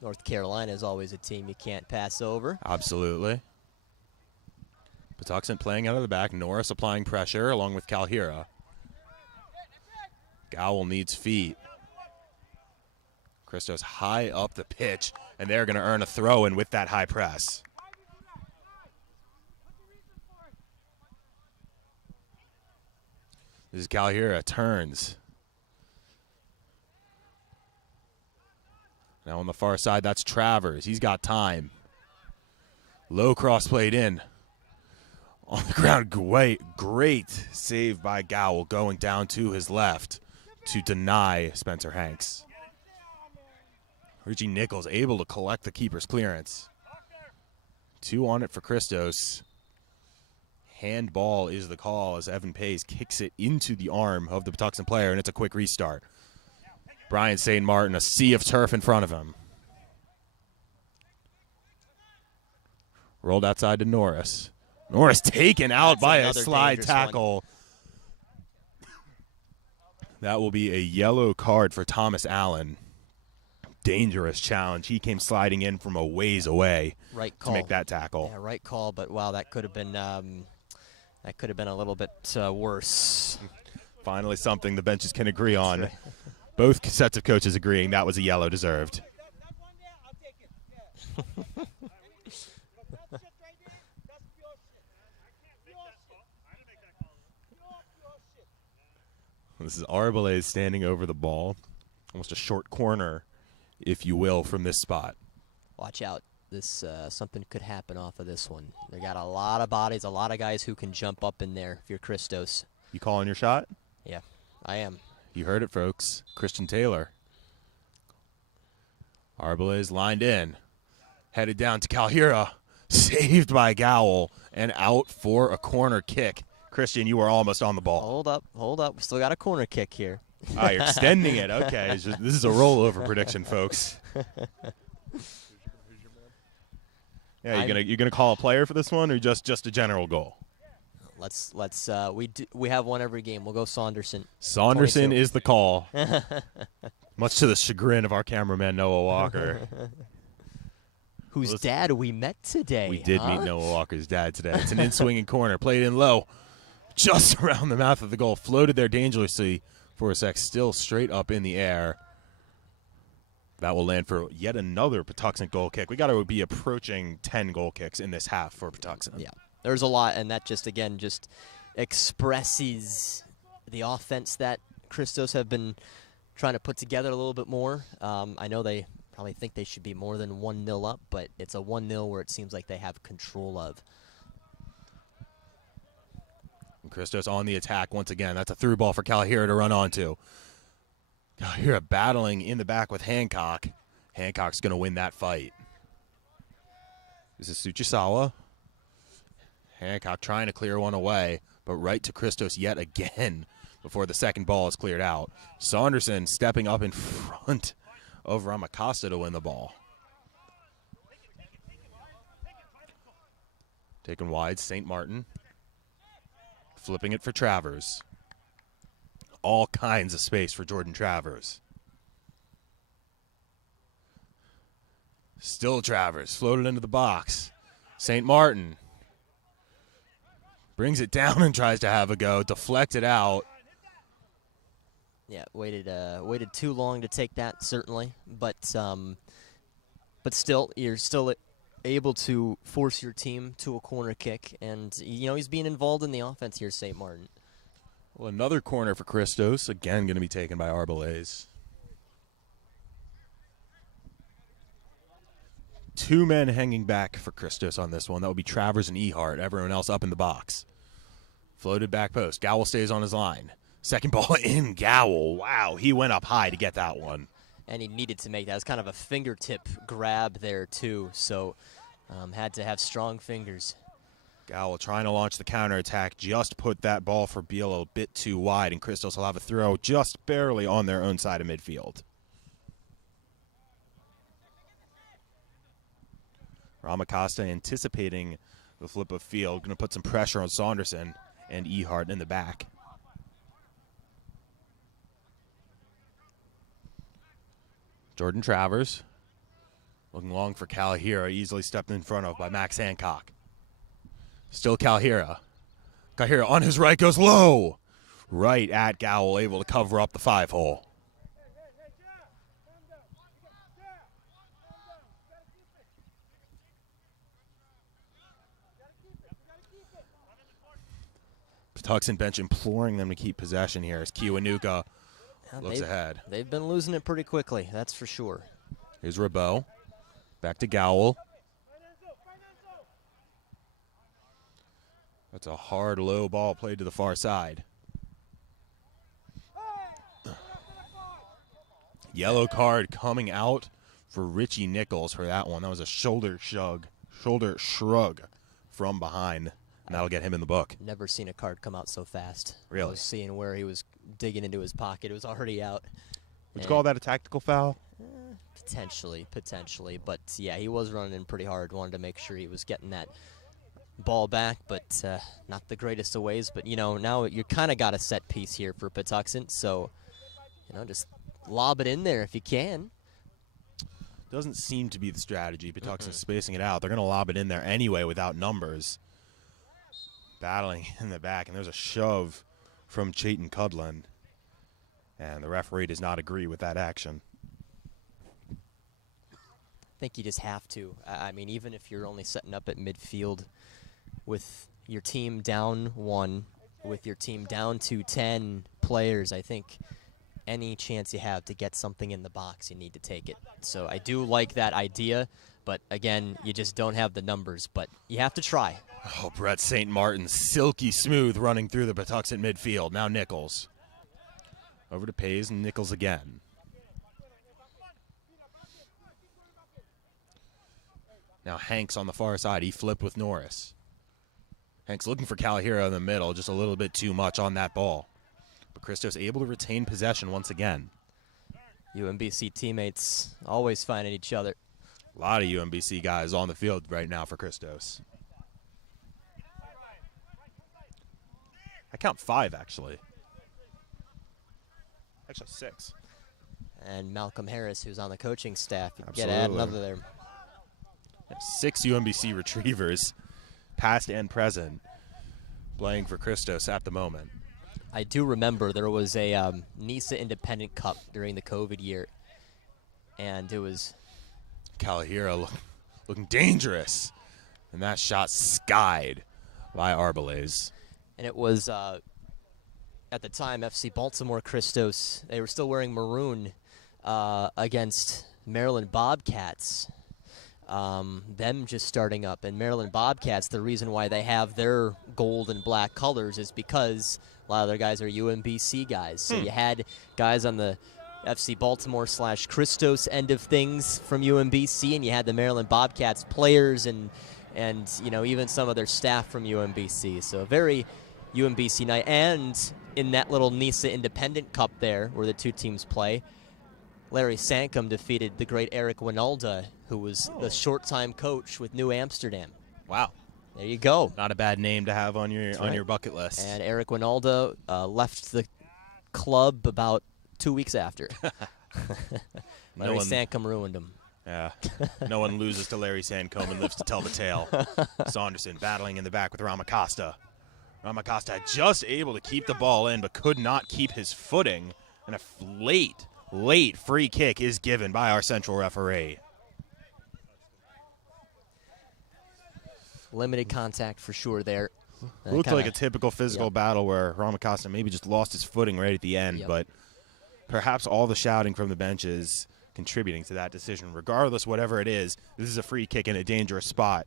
North Carolina is always a team you can't pass over. Absolutely. Patuxent playing out of the back. Norris applying pressure along with Calhira. Gowell needs feet. Christos high up the pitch, and they're going to earn a throw-in with that high press. This is Calhira, turns. Now on the far side, that's Travers. He's got time. Low cross played in. On the ground, great save by Gowell, going down to his left to deny Spencer Hanks. Richie Nichols able to collect the keeper's clearance. 2 on it for Christos. Handball is the call as Evan Pace kicks it into the arm of the Patuxent player, and it's a quick restart. Brian St. Martin, a sea of turf in front of him. Rolled outside to Norris. Norris taken out by a slide tackle. That will be a yellow card for Thomas Allen. Dangerous challenge. He came sliding in from a ways away to make that tackle. Yeah, right call, but wow, that could have been a little bit worse. Finally, something the benches can agree on. Right. Both sets of coaches agreeing that was a yellow deserved. This is Arbalez standing over the ball. Almost a short corner, if you will, from this spot. Watch out. This something could happen off of this one. They got a lot of bodies, a lot of guys who can jump up in there if you're Christos. You calling your shot? Yeah, I am. You heard it, folks. Christian Taylor. Arbalez lined in. Headed down to Calhira. Saved by Gowell. And out for a corner kick. Christian, you were almost on the ball. Hold up. We still got a corner kick here. Ah, you're extending it. Okay. This is a rollover prediction, folks. Yeah, you're gonna call a player for this one, or just a general goal? We have one every game. We'll go Saunderson. Saunderson 22 is the call. Much to the chagrin of our cameraman Noah Walker. Whose dad we met today. We did meet Noah Walker's dad today. It's an in-swinging corner. Played in low. Just around the mouth of the goal. Floated there dangerously for a sec. Still straight up in the air. That will land for yet another Patuxent goal kick. We got to be approaching 10 goal kicks in this half for Patuxent. Yeah, there's a lot, and that just expresses the offense that Christos have been trying to put together a little bit more. I know they probably think they should be more than 1-0 up, but it's a 1-0 where it seems like they have control of. And Christos on the attack once again. That's a through ball for Calhira to run onto. Calhira battling in the back with Hancock. Hancock's going to win that fight. This is Tsuchisawa. Hancock trying to clear one away, but right to Christos yet again before the second ball is cleared out. Saunderson stepping up in front of Ramacosta to win the ball. Taken wide, St. Martin. Flipping it for Travers. All kinds of space for Jordan Travers. Still Travers, floated into the box. St. Martin brings it down and tries to have a go, deflected out. Yeah, waited too long to take that, certainly, but still, you're still able to force your team to a corner kick, and he's being involved in the offense here, St. Martin. Well, another corner for Christos, again going to be taken by Arbalez. 2 men hanging back for Christos on this one. That would be Travers and Ehart. Everyone else up in the box. Floated back post. Gowell stays on his line. Second ball in, Gowell. Wow, he went up high to get that one. And he needed to make that. It was kind of a fingertip grab there, too, so had to have strong fingers. Gowell trying to launch the counterattack, just put that ball for Beal a bit too wide, and Christos will have a throw just barely on their own side of midfield. Ramacosta anticipating the flip of field, going to put some pressure on Saunderson and Ehart in the back. Jordan Travers looking long for Calhira, easily stepped in front of by Max Hancock. Still Calhira. Calhira on his right goes low. Right at Gowell, able to cover up the 5-hole. Patuxent bench imploring them to keep possession here as Kiwanuka looks ahead. They've been losing it pretty quickly, that's for sure. Here's Rabeau. Back to Gowell. That's a hard, low ball played to the far side. Yellow card coming out for Richie Nichols for that one. That was a shoulder shrug from behind, and that'll get him in the book. Never seen a card come out so fast. Really? I was seeing where he was digging into his pocket. It was already out. Would you call that a tactical foul? Potentially. But, yeah, he was running in pretty hard. Wanted to make sure he was getting that ball back, but not the greatest of ways. But, you know, now you kind of got a set piece here for Patuxent, so, you know, just lob it in there if you can. Doesn't seem to be the strategy. Patuxent spacing it out. They're going to lob it in there anyway without numbers. Battling in the back, and there's a shove from Chayton Cudlin. And the referee does not agree with that action. I think you just have to. I mean, even if you're only setting up at midfield with your team down 1, with your team down to 10 players, I think any chance you have to get something in the box, you need to take it. So I do like that idea, but again, you just don't have the numbers, but you have to try. Oh, Brett St. Martin, silky smooth running through the Patuxent midfield. Now Nichols. Over to Pays and Nichols again. Now Hanks on the far side. He flipped with Norris. Hanks looking for Calahira in the middle, just a little bit too much on that ball. But Christos able to retain possession once again. UMBC teammates always finding each other. A lot of UMBC guys on the field right now for Christos. I count 5, actually. Actually, 6. And Malcolm Harris, who's on the coaching staff, you get Absolutely. add another there. 6 UMBC retrievers, past and present, playing for Christos at the moment. I do remember there was a NISA Independent Cup during the COVID year, and it was Calahira looking dangerous, and that shot skied by Arbalays. And it was, at the time, FC Baltimore Christos. They were still wearing maroon against Maryland Bobcats. Them just starting up. And Maryland Bobcats, the reason why they have their gold and black colors is because a lot of their guys are UMBC guys. So you had guys on the FC Baltimore / Christos end of things from UMBC, and you had the Maryland Bobcats players and you know, even some of their staff from UMBC. So a very UMBC night. And in that little NISA Independent Cup there, where the two teams play, Larry Sankum defeated the great Eric Winalda, who was the short-time coach with New Amsterdam. Wow. There you go. Not a bad name to have on your bucket list. And Eric Winalda left the club about 2 weeks after. Larry Sankum ruined him. Yeah. No one loses to Larry Sankum and lives to tell the tale. Saunderson battling in the back with Ramacosta. Ramacosta just able to keep the ball in, but could not keep his footing. And a late free kick is given by our central referee. Limited contact for sure there. Looked like a typical physical battle where Ramacosta maybe just lost his footing right at the end, but perhaps all the shouting from the benches contributing to that decision. Regardless, whatever it is, this is a free kick in a dangerous spot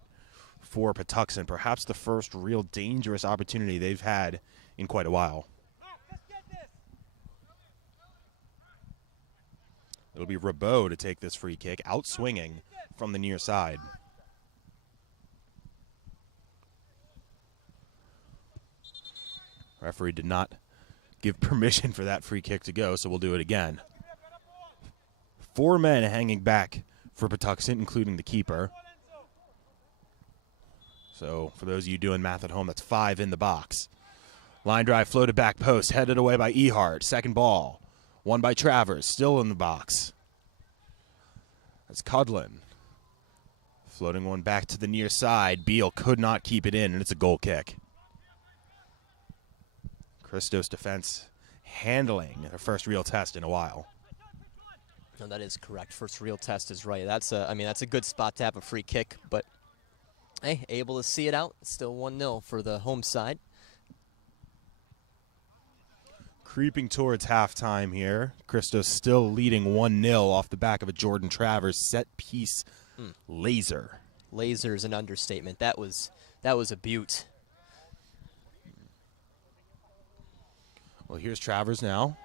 for Patuxent. Perhaps the first real dangerous opportunity they've had in quite a while. It'll be Rabeau to take this free kick, out swinging from the near side. Referee did not give permission for that free kick to go, so we'll do it again. 4 men hanging back for Patuxent, including the keeper. So for those of you doing math at home, that's 5 in the box. Line drive floated back post, headed away by Ehart. Second ball, won by Travers, still in the box. That's Cudlin. Floating one back to the near side. Beal could not keep it in, and it's a goal kick. Christos defense handling their first real test in a while. No, that is correct. First real test is right. That's a good spot to have a free kick, but hey, able to see it out. Still 1-0 for the home side. creeping towards halftime here. Christos still leading 1-0 off the back of a Jordan Travers set-piece laser. Laser is an understatement. That was a beaut. Well, here's Travers now.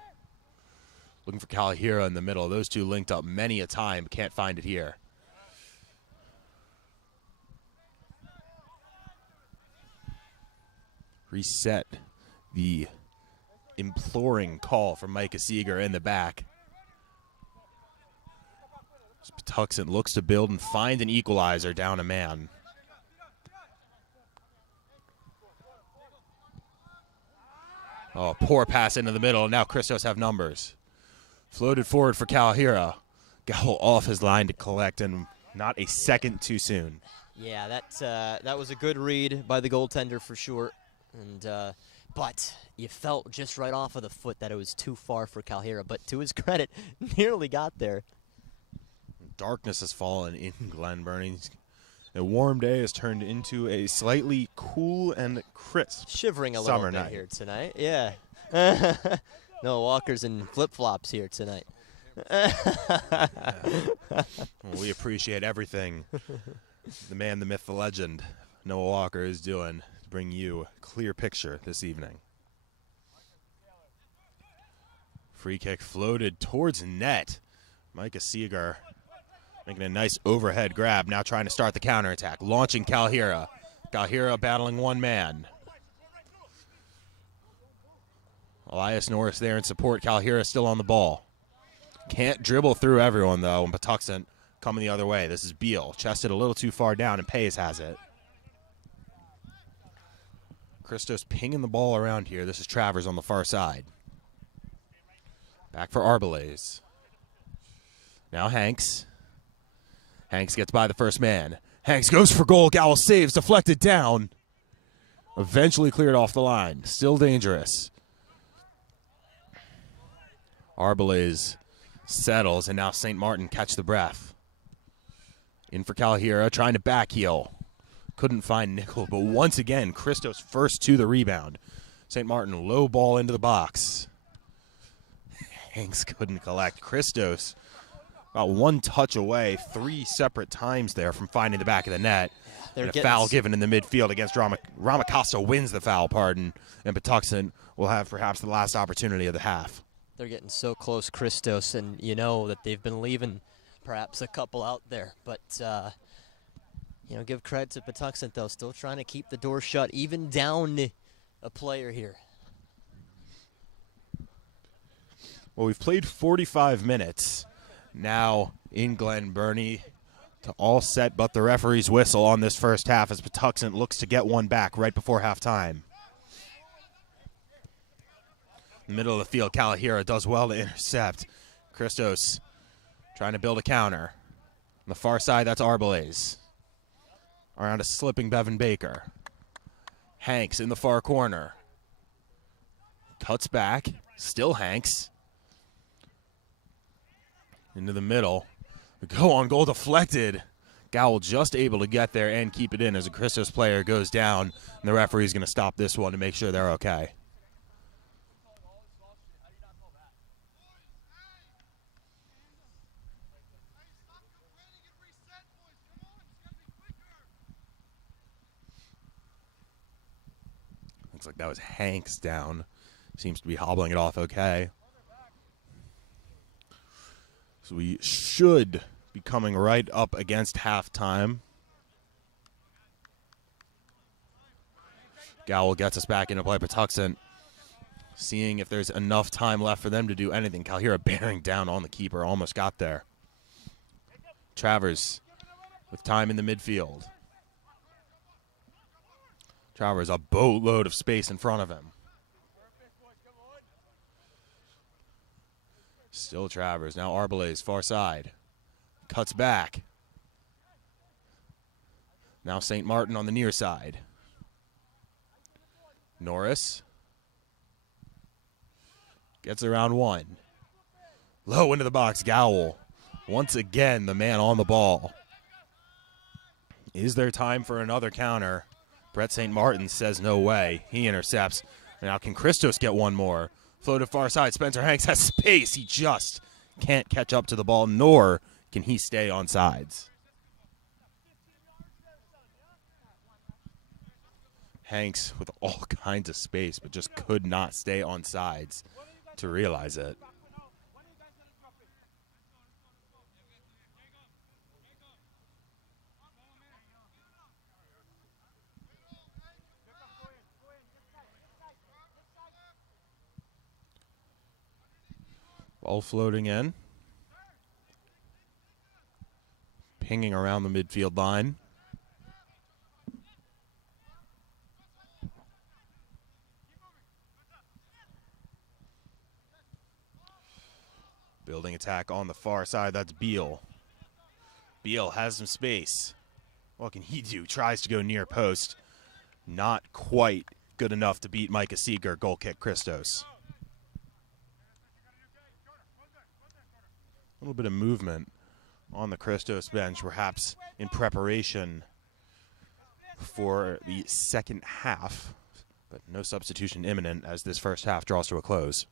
Looking for Kalahira in the middle. Those two linked up many a time. Can't find it here. Reset the imploring call from Micah Seeger in the back. Patuxent looks to build and find an equalizer down a man. Oh, poor pass into the middle. Now Christos have numbers. Floated forward for Kalahira. Gowell off his line to collect, and not a second too soon. Yeah, that was a good read by the goaltender for sure. And but you felt just right off of the foot that it was too far for Kalahira. But to his credit, nearly got there. Darkness has fallen in Glen Burnie. A warm day has turned into a slightly cool and crisp Shivering a summer little bit night here tonight. Yeah. No walkers and flip-flops here tonight. Well, we appreciate everything the man, the myth, the legend, Noah Walker is doing to bring you a clear picture this evening. Free kick floated towards net. Micah Seeger making a nice overhead grab, now trying to start the counterattack. Launching Kalahira. Kalahira battling one man. Elias Norris there in support. Kalahira still on the ball. Can't dribble through everyone, though, and Patuxent coming the other way. This is Beal. Chested a little too far down, and Pays has it. Christos pinging the ball around here. This is Travers on the far side. Back for Arbelaise. Now Hanks. Hanks gets by the first man. Hanks goes for goal. Gowell saves, deflected down. Eventually cleared off the line. Still dangerous. Arbelaise settles, and now St. Martin catch the breath. In for Kalahira, trying to backheel. Couldn't find Nickel, but once again, Christos first to the rebound. St. Martin low ball into the box. Hanks couldn't collect. Christos about one touch away 3 separate times there from finding the back of the net. And a foul given in the midfield against Ramacosta wins the foul, and Patuxent will have perhaps the last opportunity of the half. They're getting so close, Christos, and you know that they've been leaving perhaps a couple out there. But, you know, give credit to Patuxent, though, still trying to keep the door shut, even down a player here. Well, we've played 45 minutes now in Glen Burnie to all set but the referee's whistle on this first half as Patuxent looks to get one back right before halftime. Middle of the field, Kalahira does well to intercept. Christos trying to build a counter. On the far side, that's Arbelaise. Around a slipping Bevan Baker. Hanks in the far corner. Cuts back. Still Hanks. Into the middle. The go on goal deflected. Gowell just able to get there and keep it in as a Christos player goes down. And the referee's going to stop this one to make sure they're okay. Looks like that was Hanks down. Seems to be hobbling it off okay. So we should be coming right up against halftime. Gowell gets us back into play. Patuxent seeing if there's enough time left for them to do anything. Kalahira bearing down on the keeper. Almost got there. Travers with time in the midfield. Travers a boatload of space in front of him. Still Travers. Now Arbelaise, far side. Cuts back. Now St. Martin on the near side. Norris. Gets around one. Low into the box, Gowell. Once again, the man on the ball. Is there time for another counter? Brett St. Martin says no way. He intercepts. Now can Christos get one more? Floated far side. Spencer Hanks has space. He just can't catch up to the ball, nor can he stay on sides. Hanks with all kinds of space, but just could not stay on sides to realize it. Ball floating in. Pinging around the midfield line. Building attack on the far side. That's Beal. Beal has some space. What can he do? Tries to go near post. Not quite good enough to beat Micah Seeger. Goal kick, Christos. A little bit of movement on the Christos bench, perhaps in preparation for the second half. But no substitution imminent as this first half draws to a close.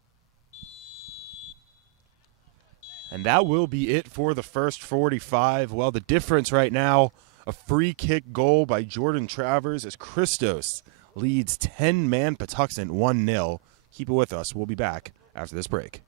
And that will be it for the first 45. Well, the difference right now, a free kick goal by Jordan Travers as Christos leads 10-man Patuxent 1-0. Keep it with us. We'll be back after this break.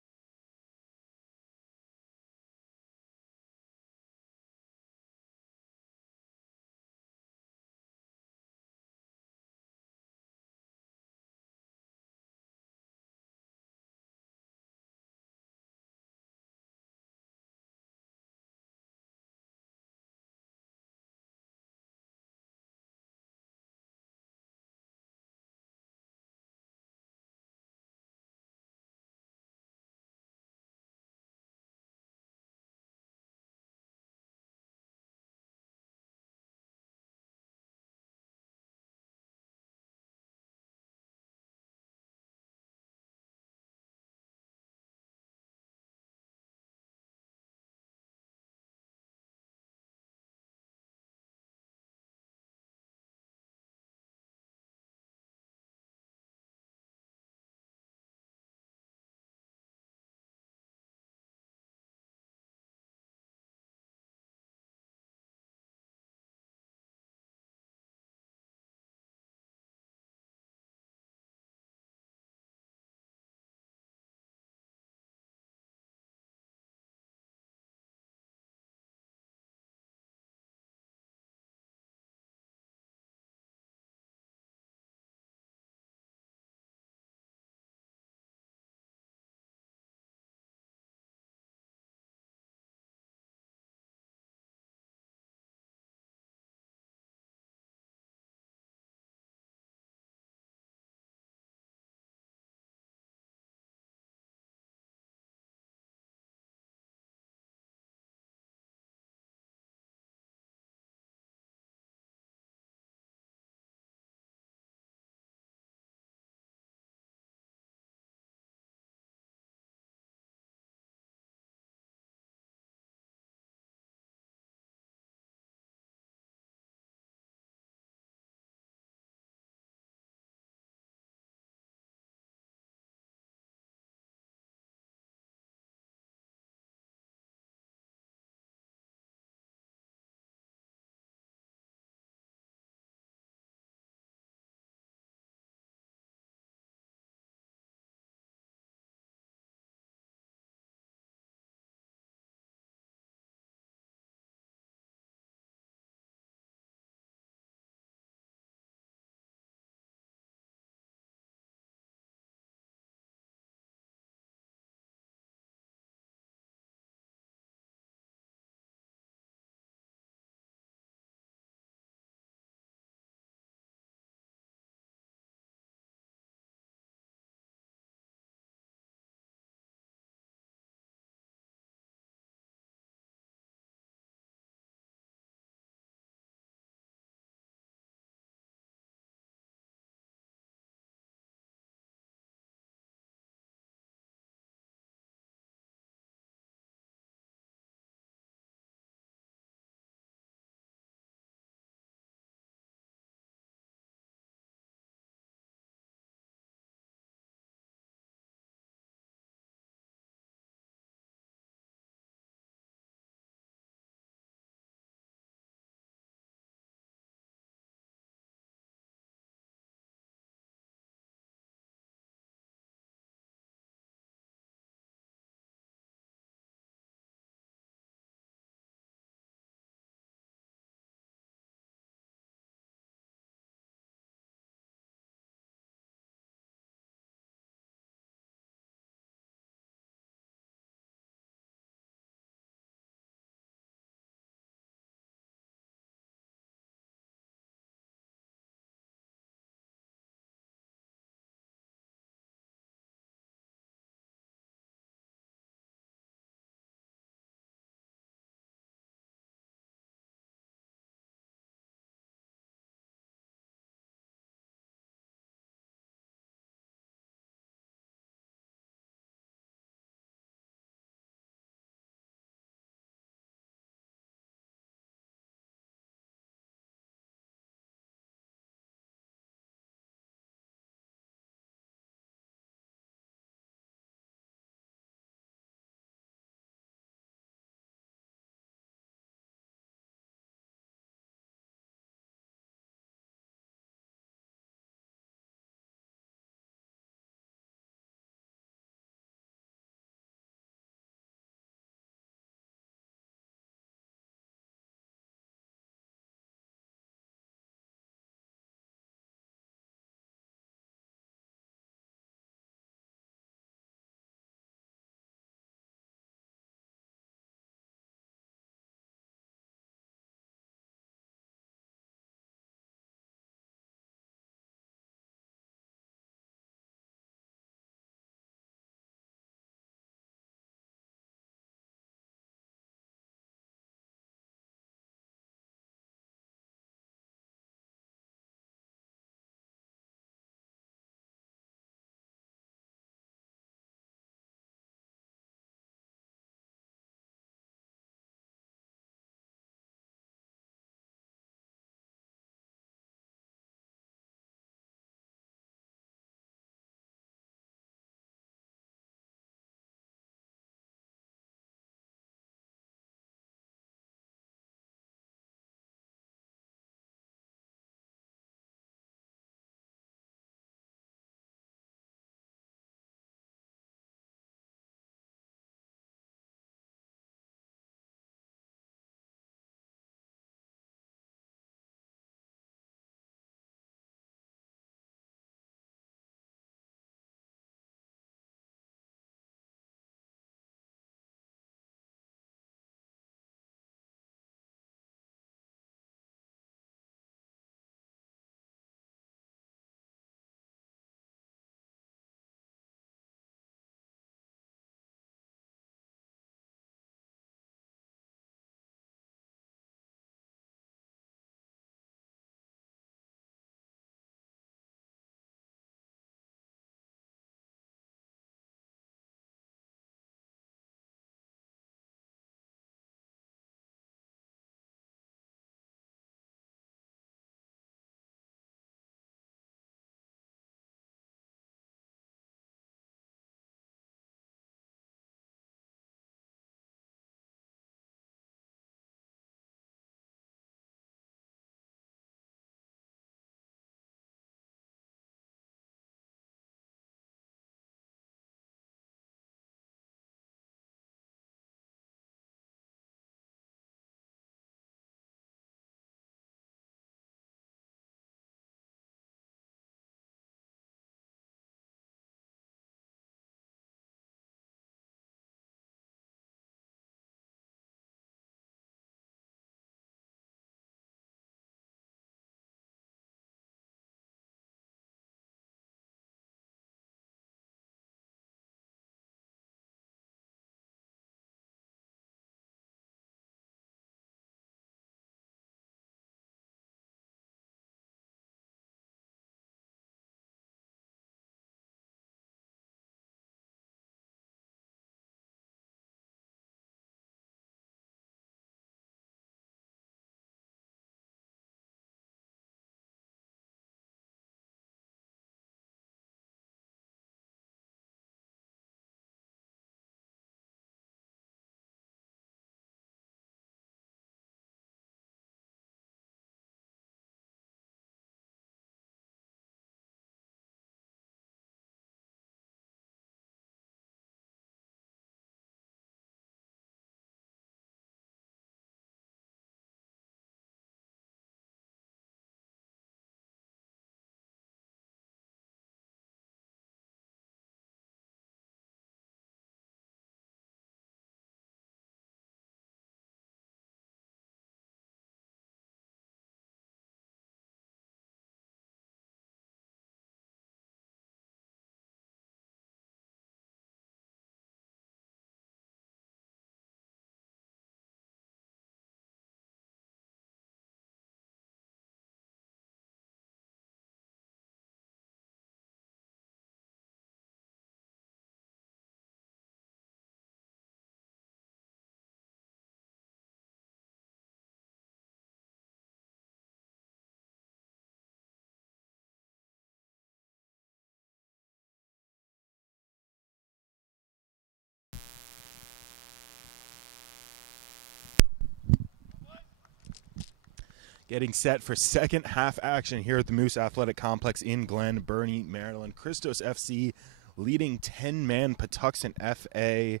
Getting set for second half action here at the Moose Athletic Complex in Glen Burnie, Maryland. Christos FC leading 10-man Patuxent FA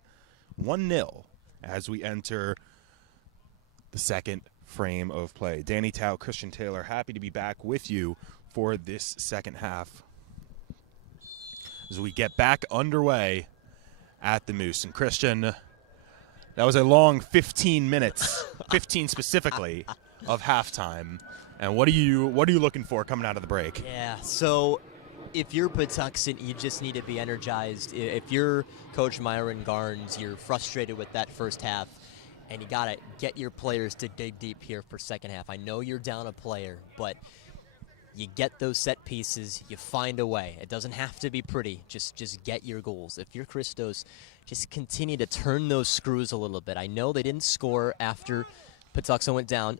1-0 as we enter the second frame of play. Danny Tao, Christian Taylor, happy to be back with you for this second half as we get back underway at the Moose. And Christian, that was a long 15 minutes, 15 specifically, of halftime. And what are you looking for coming out of the break? Yeah, so if you're Patuxent, you just need to be energized. If you're Coach Myron Garnes, you're frustrated with that first half, and you got to get your players to dig deep here for second half. I know you're down a player, but you get those set pieces, you find a way. It doesn't have to be pretty. Just get your goals. If you're Christos, just continue to turn those screws a little bit. I know they didn't score after Patuxent went down.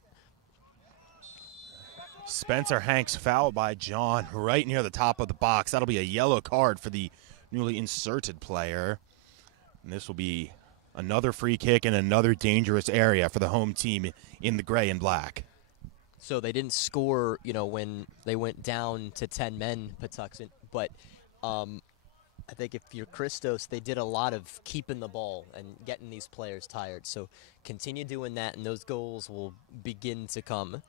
Spencer Hanks fouled by John right near the top of the box. That'll be a yellow card for the newly inserted player. And this will be another free kick in another dangerous area for the home team in the gray and black. So they didn't score, when they went down to 10 men, Patuxent. But I think if you're Christos, they did a lot of keeping the ball and getting these players tired. So continue doing that, and those goals will begin to come.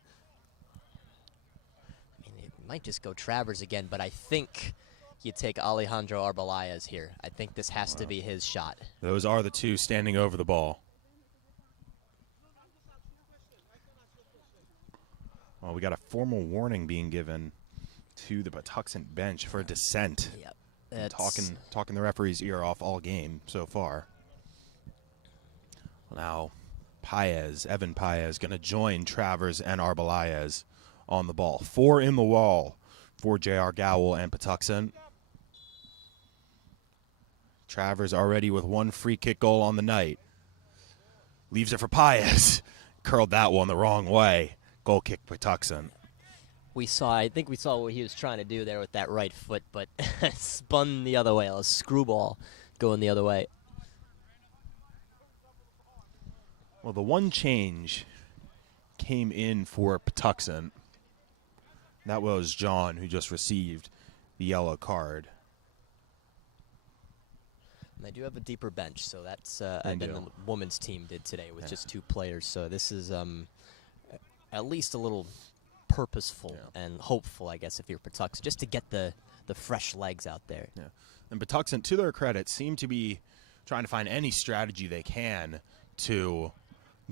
It might just go Travers again, but I think you take Alejandro Arbelayas here. I think this has to be his shot. Those are the two standing over the ball. Well, we got a formal warning being given to the Patuxent bench for dissent. Yep. Talking the referee's ear off all game so far. Now, Evan Paez, going to join Travers and Arbelayas on the ball. 4 in the wall for J.R. Gowell and Patuxent. Travers already with 1 free kick goal on the night. Leaves it for Paez. Curled that one the wrong way. Goal kick Patuxent. I think we saw what he was trying to do there with that right foot, but spun the other way. A screwball going the other way. Well, the one change came in for Patuxent. That was John, who just received the yellow card. And they do have a deeper bench, so that's than the women's team did today with just 2 players. So this is at least a little purposeful and hopeful, I guess, if you're Patuxent, just to get the fresh legs out there. Yeah. And Patuxent, to their credit, seem to be trying to find any strategy they can to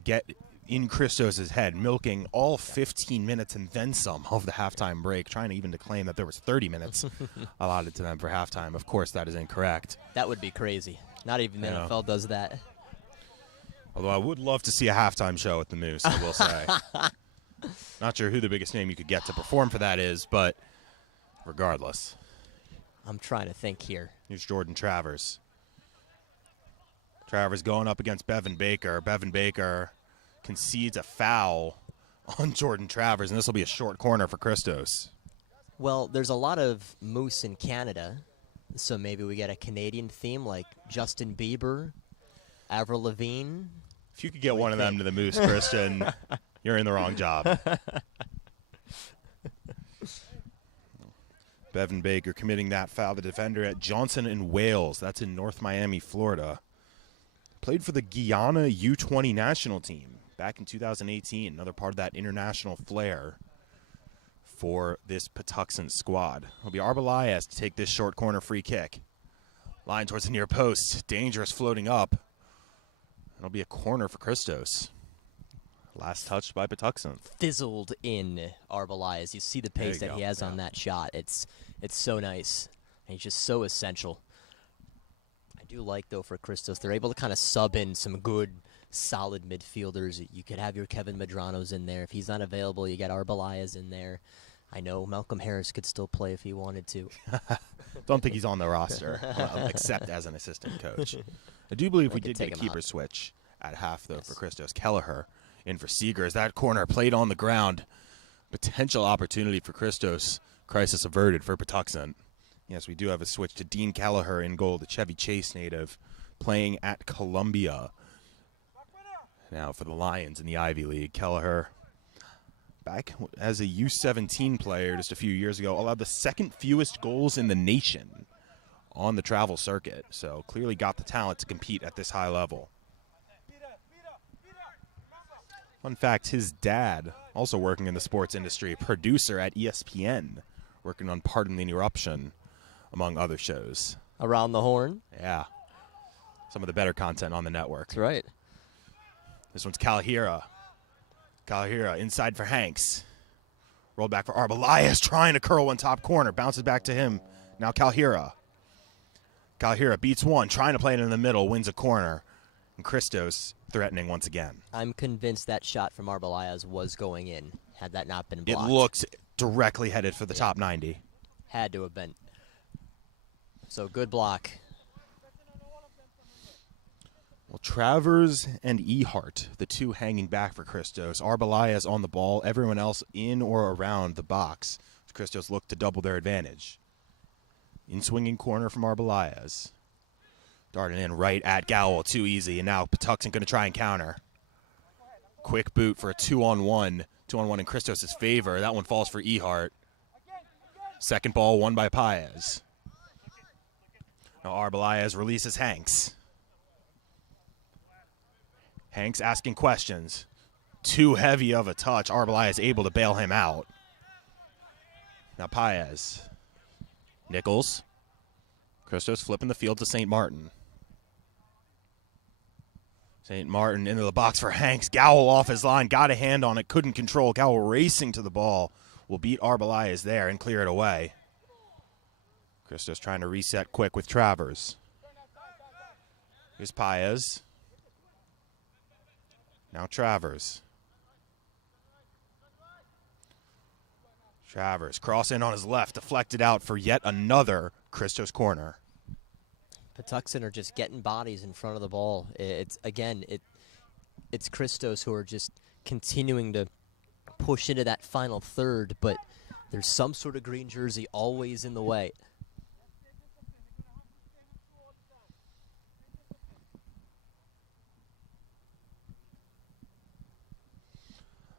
get in Christos' head, milking all 15 minutes and then some of the halftime break, trying even to claim that there was 30 minutes allotted to them for halftime. Of course, that is incorrect. That would be crazy. Not even the NFL does that. Although I would love to see a halftime show at the Moose, I will say. Not sure who the biggest name you could get to perform for that is, but regardless. I'm trying to think here. Here's Jordan Travers. Travers going up against Bevan Baker. Bevan Baker concedes a foul on Jordan Travers, and this will be a short corner for Christos. Well, there's a lot of Moose in Canada, so maybe we get a Canadian theme like Justin Bieber, Avril Lavigne. If you could get one of them to the Moose, Christian, you're in the wrong job. Bevan Baker committing that foul. The defender at Johnson and Wales. That's in North Miami, Florida. Played for the Guyana U20 national team back in 2018. Another part of that international flair for this Patuxent squad. It'll be Arbelayas to take this short corner free kick. Line towards the near post. Dangerous floating up. It'll be a corner for Christos. Last touched by Patuxent. Fizzled in Arbelayas. You see the pace that he has on that shot. It's so nice. And he's just so essential. I do like, though, for Christos, they're able to kind of sub in some good, solid midfielders. You could have your Kevin Medranos in there. If he's not available, you get Arbelayas in there. I know Malcolm Harris could still play if he wanted to. Don't think he's on the roster, except as an assistant coach. I do believe we did get a keeper switch at half, though, for Christos. Kelleher in for Seeger. As that corner played on the ground, potential opportunity for Christos. Crisis averted for Patuxent. Yes, we do have a switch to Dean Kelleher in goal, the Chevy Chase native, playing at Columbia. Now for the Lions in the Ivy League, Kelleher back as a U17 player just a few years ago, allowed the second fewest goals in the nation on the travel circuit. So clearly got the talent to compete at this high level. Fun fact, his dad, also working in the sports industry, producer at ESPN, working on Pardon the Interruption, among other shows. Around the Horn. Yeah. Some of the better content on the network. That's right. This one's Kalahira. Kalahira inside for Hanks. Rolled back for Arbalias, trying to curl one top corner. Bounces back to him. Now Kalahira. Kalahira beats one, trying to play it in the middle, wins a corner. And Christos threatening once again. I'm convinced that shot from Arbalias was going in, had that not been blocked. It looked directly headed for the top 90. Had to have been. So good block. Well, Travers and Ehart, the two hanging back for Christos. Arbalias on the ball, everyone else in or around the box. Christos looked to double their advantage. In swinging corner from Arbalias. Darting in right at Gowell, too easy, and now Patuxent going to try and counter. Quick boot for a 2-on-1. 2-on-1 in Christos' favor. That one falls for Ehart. Second ball won by Paez. Now Arbalias releases Hanks. Hanks asking questions. Too heavy of a touch. Arbalias able to bail him out. Now Paez. Nichols. Christos flipping the field to St. Martin. St. Martin into the box for Hanks. Gowell off his line. Got a hand on it. Couldn't control. Gowell racing to the ball. Will beat Arbalias there and clear it away. Christos trying to reset quick with Travers. Here's Paez. Now Travers. Travers cross in on his left. Deflected out for yet another Christos corner. Patuxent are just getting bodies in front of the ball. It's Christos who are just continuing to push into that final third, but there's some sort of green jersey always in the way.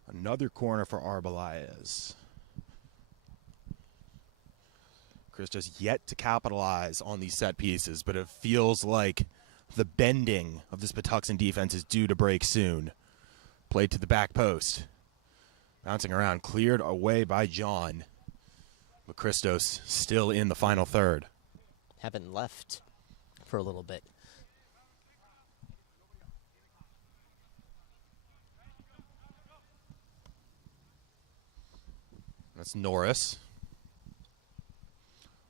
Another corner for Arbalias. Christos yet to capitalize on these set pieces, but it feels like the bending of this Patuxent defense is due to break soon. Played to the back post. Bouncing around, cleared away by John. But Christos still in the final third. Haven't left for a little bit. That's Norris.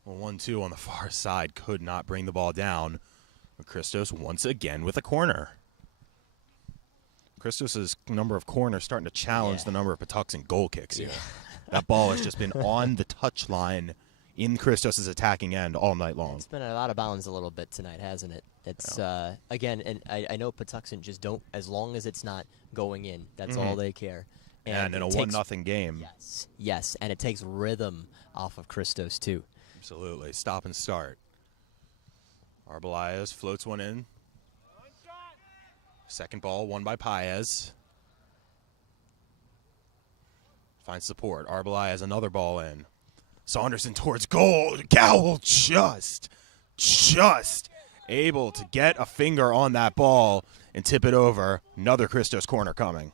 Well, 1-2 on the far side could not bring the ball down. But Christos once again with a corner. Christos' number of corners starting to challenge the number of Patuxent goal kicks here. That ball has just been on the touchline in Christos' attacking end all night long. It's been out of bounds a little bit tonight, hasn't it? It's, again, and I know Patuxent just don't, as long as it's not going in, that's all they care. And in a 1-0 game. Yes, and it takes rhythm off of Christos, too. Absolutely. Stop and start. Arbalias floats one in. Second ball won by Paez. Finds support. Arbalias another ball in. Saunderson towards goal. Gowell just able to get a finger on that ball and tip it over. Another Christos corner coming.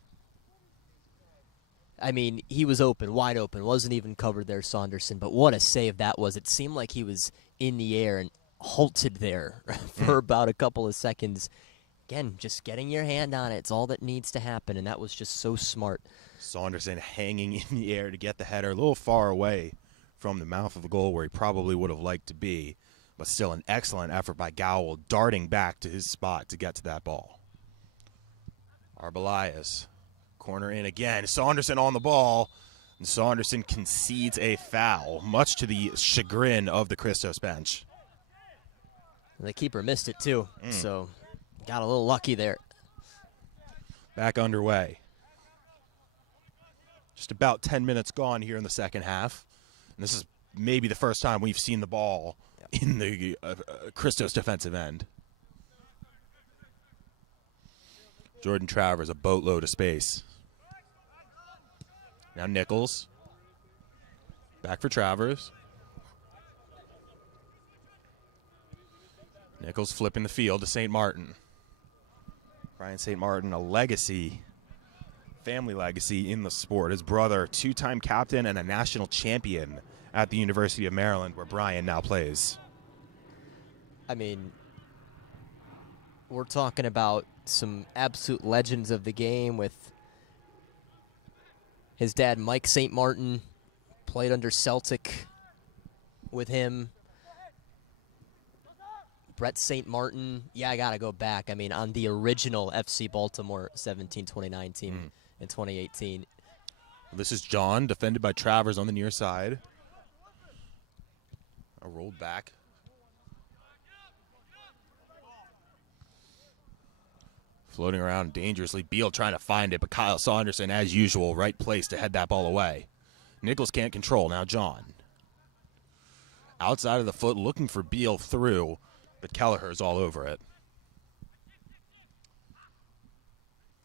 I mean, he was open, wide open, wasn't even covered there, Saunderson, but what a save that was. It seemed like he was in the air and halted there for about a couple of seconds. Again, just getting your hand on it, it's all that needs to happen, and that was just so smart. Saunderson hanging in the air to get the header, a little far away from the mouth of the goal where he probably would have liked to be, but still an excellent effort by Gowell, darting back to his spot to get to that ball. Arbalias. Corner in again. Saunderson on the ball. And Saunderson concedes a foul, much to the chagrin of the Christos bench. And the keeper missed it, too. So got a little lucky there. Back underway. Just about 10 minutes gone here in the second half. And this is maybe the first time we've seen the ball in the Christos defensive end. Jordan Travers, a boatload of space. Now Nichols. Back for Travers. Nichols flipping the field to St. Martin. Brian St. Martin, a legacy, family legacy in the sport. His brother, two-time captain and a national champion at the University of Maryland, where Brian now plays. I mean, we're talking about some absolute legends of the game with his dad, Mike St. Martin, played under Celtic with him. Brett St. Martin, yeah, I got to go back. I mean, on the original FC Baltimore 17-29 team in 2018. This is John, defended by Travers on the near side. A rolled back. Floating around dangerously. Beal trying to find it, but Kyle Saunderson, as usual, right place to head that ball away. Nichols can't control. Now John. Outside of the foot, looking for Beal through, but Kelleher's all over it.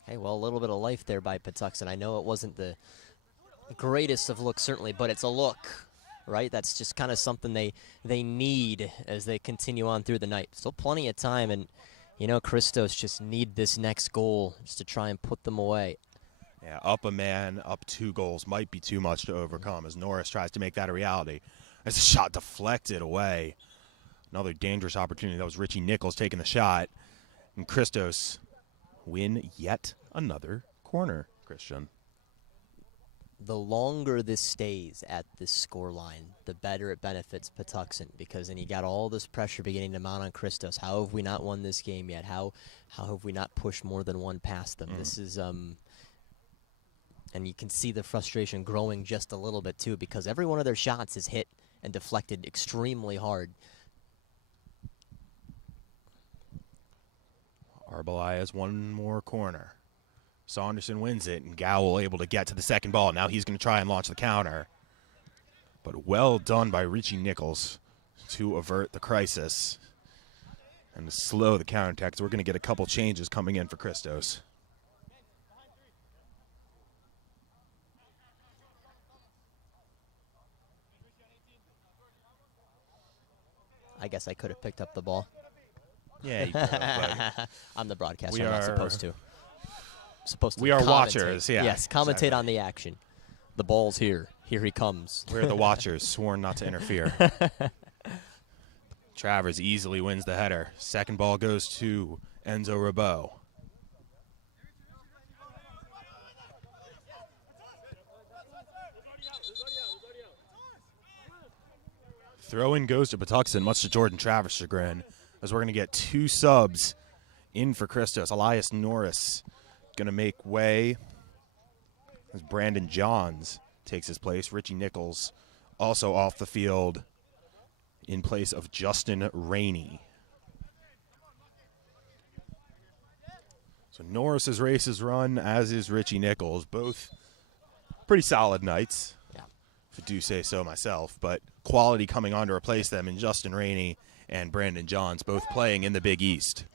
Hey, well, a little bit of life there by Patuxent. I know it wasn't the greatest of looks, certainly, but it's a look, right? That's just kind of something they need as they continue on through the night. Still plenty of time, and, you know, Christos just need this next goal just to try and put them away. Yeah, up a man, up 2 goals might be too much to overcome as Norris tries to make that a reality. As a shot deflected away. Another dangerous opportunity. That was Richie Nichols taking the shot. And Christos win yet another corner, Christian. The longer this stays at this scoreline, the better it benefits Patuxent, because then you got all this pressure beginning to mount on Christos. How have we not won this game yet? How have we not pushed more than one past them? This is and you can see the frustration growing just a little bit too, because every one of their shots is hit and deflected extremely hard. Arbalai has one more corner. Saunderson wins it, and Gowell able to get to the second ball. Now he's going to try and launch the counter. But well done by Richie Nichols to avert the crisis and to slow the counterattack. So we're going to get a couple changes coming in for Christos. I guess I could have picked up the ball. Yeah, you could have, but I'm the broadcaster. I'm not supposed to. We are commentate. Watchers, yeah. Yes, commentate exactly. on the action. The ball's here. Here he comes. We're the watchers, sworn not to interfere. Travers easily wins the header. Second ball goes to Enzo Rabot. Throw-in goes to Patuxent, much to Jordan Travers' chagrin, as we're going to get 2 subs in for Christos. Elias Norris going to make way as Brandon Johns takes his place. Richie Nichols also off the field in place of Justin Rainey. So Norris's race is run, as is Richie Nichols. Both pretty solid nights, if I do say so myself, but quality coming on to replace them in Justin Rainey and Brandon Johns, both playing in the Big East.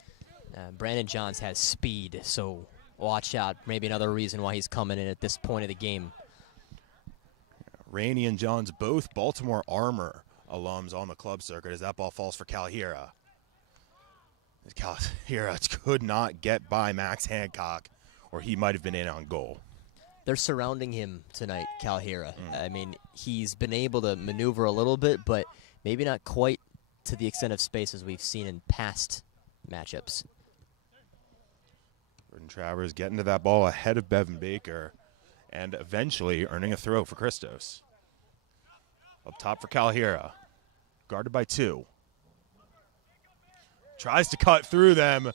Brandon Johns has speed, so watch out. Maybe another reason why he's coming in at this point of the game. Rainey and Johns, both Baltimore Armor alums on the club circuit, as that ball falls for Calhira. Calhira could not get by Max Hancock, or he might have been in on goal. They're surrounding him tonight, Calhira. I mean, he's been able to maneuver a little bit, but maybe not quite to the extent of space as we've seen in past matchups. Jordan Travers getting to that ball ahead of Bevan Baker and eventually earning a throw for Christos. Up top for Calhira. Guarded by 2. Tries to cut through them.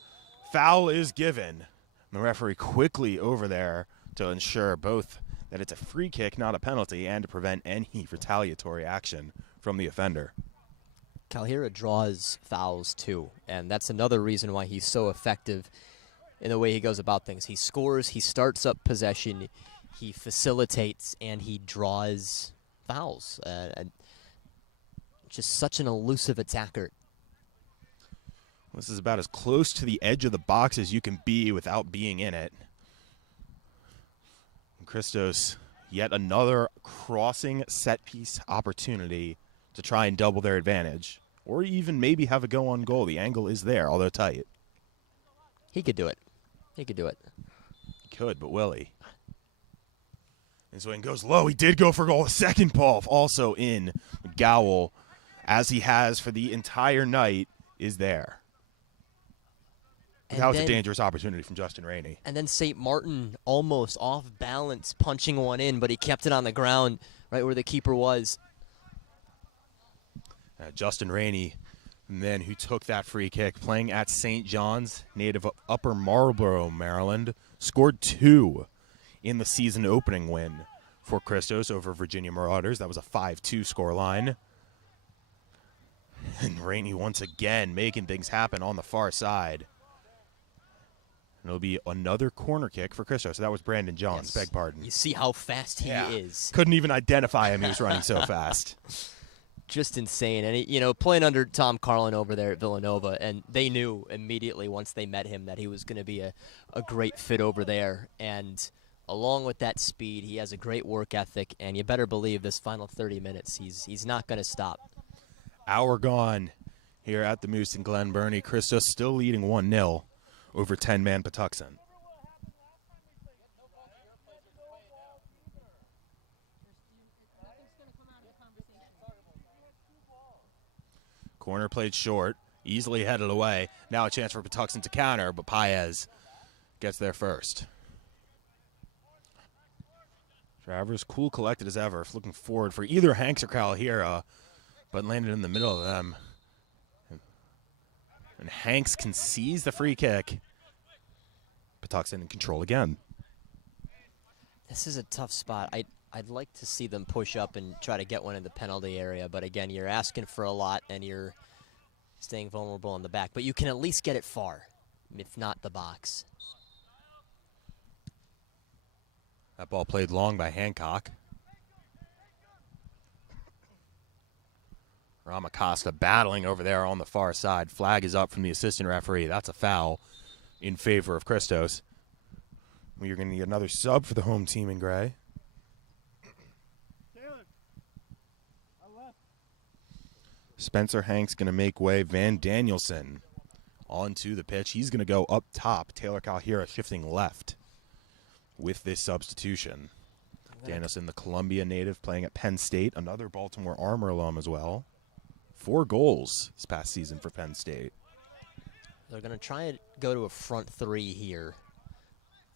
Foul is given. The referee quickly over there to ensure both that it's a free kick, not a penalty, and to prevent any retaliatory action from the offender. Calhira draws fouls too, and that's another reason why he's so effective in the way he goes about things. He scores, he starts up possession, he facilitates, and he draws fouls. Just such an elusive attacker. This is about as close to the edge of the box as you can be without being in it. And Christos Yet another crossing set piece opportunity to try and double their advantage, or even maybe have a go on goal. The angle is there, although tight. He could do it. He could do it. He could, but will he? And so he goes low. He did go for goal. The second ball, also in. McGowell, as he has for the entire night, is there. That was a dangerous opportunity from Justin Rainey. And then St. Martin almost off balance, punching one in, but he kept it on the ground right where the keeper was. Justin Rainey, then who took that free kick, playing at St. John's, native of Upper Marlboro, Maryland, scored 2 in the season opening win for Christos over Virginia Marauders. That was a 5-2 scoreline. And Rainey once again making things happen on the far side. And it'll be another corner kick for Christos. So that was Brandon Johns, Yes. beg pardon. You see how fast he is. Couldn't even identify him. He was running so fast. Just insane. And, you know, playing under Tom Carlin over there at Villanova, and they knew immediately once they met him that he was going to be a great fit over there. And along with that speed, he has a great work ethic, and you better believe this final 30 minutes, he's not going to stop. Hour gone here at the Moose in Glen Burnie. Christos still leading 1-0 over 10-man Patuxent. Corner played short, easily headed away. Now a chance for Patuxent to counter, but Paez gets there first. Travers, cool, collected as ever, looking forward for either Hanks or Calhira, but landed in the middle of them. And Hanks can seize the free kick. Patuxent in control again. This is a tough spot. I'd like to see them push up and try to get one in the penalty area, but again, you're asking for a lot and you're staying vulnerable in the back. But you can at least get it far, if not the box. That ball played long by Hancock. Ramacosta battling over there on the far side. Flag is up from the assistant referee. That's a foul in favor of Christos. We're going to need another sub for the home team in gray. Spencer Hanks going to make way. Van Danielson onto the pitch. He's going to go up top. Taylor Calhira shifting left with this substitution. Danielson, the Columbia native, playing at Penn State. Another Baltimore Armor alum as well. 4 goals this past season for Penn State. They're going to try and go to a front 3 here.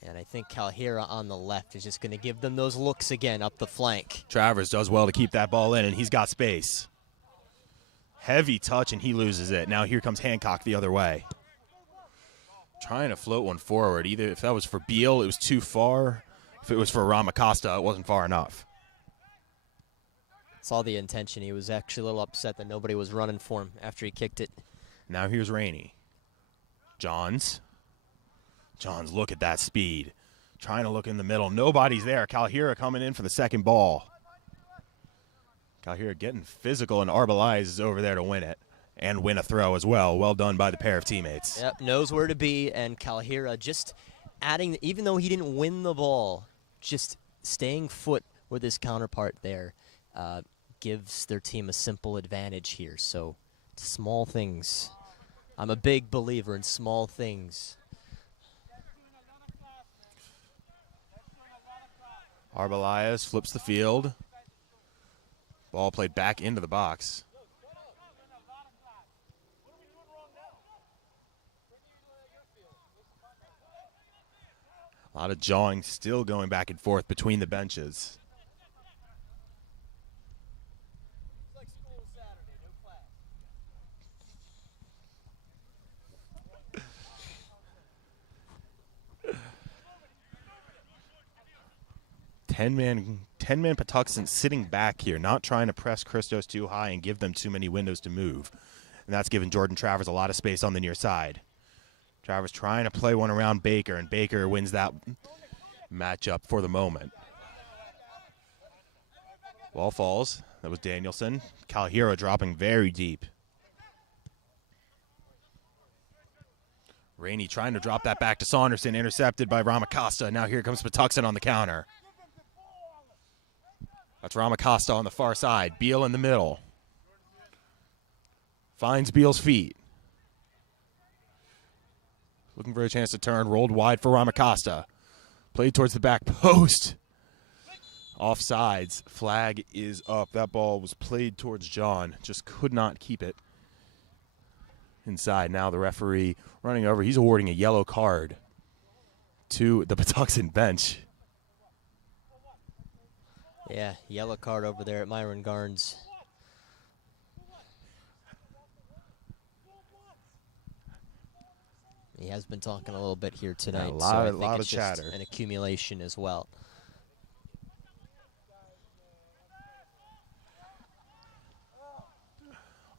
And I think Calhira on the left is just going to give them those looks again up the flank. Travers does well to keep that ball in, and he's got space. Heavy touch, and he loses it. Now here comes Hancock the other way. Trying to float one forward. Either if that was for Beal, it was too far. If it was for Ramacosta, it wasn't far enough. Saw the intention. He was actually a little upset that nobody was running for him after he kicked it. Now here's Rainey. Johns, look at that speed. Trying to look in the middle. Nobody's there. Calhira coming in for the second ball. Calhira getting physical, and Arbeliz is over there to win it. And win a throw as well. Well done by the pair of teammates. Yep, knows where to be, and Calhira just adding, even though he didn't win the ball, just staying foot with his counterpart there gives their team a simple advantage here. So, small things. I'm a big believer in small things. Arbeliz flips the field. Ball played back into the box. A lot of jawing still going back and forth between the benches. Ten-man Patuxent sitting back here, not trying to press Christos too high and give them too many windows to move. And that's given Jordan Travers a lot of space on the near side. Travers trying to play one around Baker, and Baker wins that matchup for the moment. Ball falls. That was Danielson. Calhira dropping very deep. Rainey trying to drop that back to Saunderson, intercepted by Ramacosta. Now here comes Patuxent on the counter. That's Ramacosta on the far side. Beal in the middle. Finds Beal's feet. Looking for a chance to turn. Rolled wide for Ramacosta. Played towards the back post. Offsides. Flag is up. That ball was played towards John. Just could not keep it inside. Now the referee running over. He's awarding a yellow card to the Patuxent bench. Yeah, yellow card over there at Myron Garnes. He has been talking a little bit here tonight. Yeah, a so lot it's of chatter. Just an accumulation as well.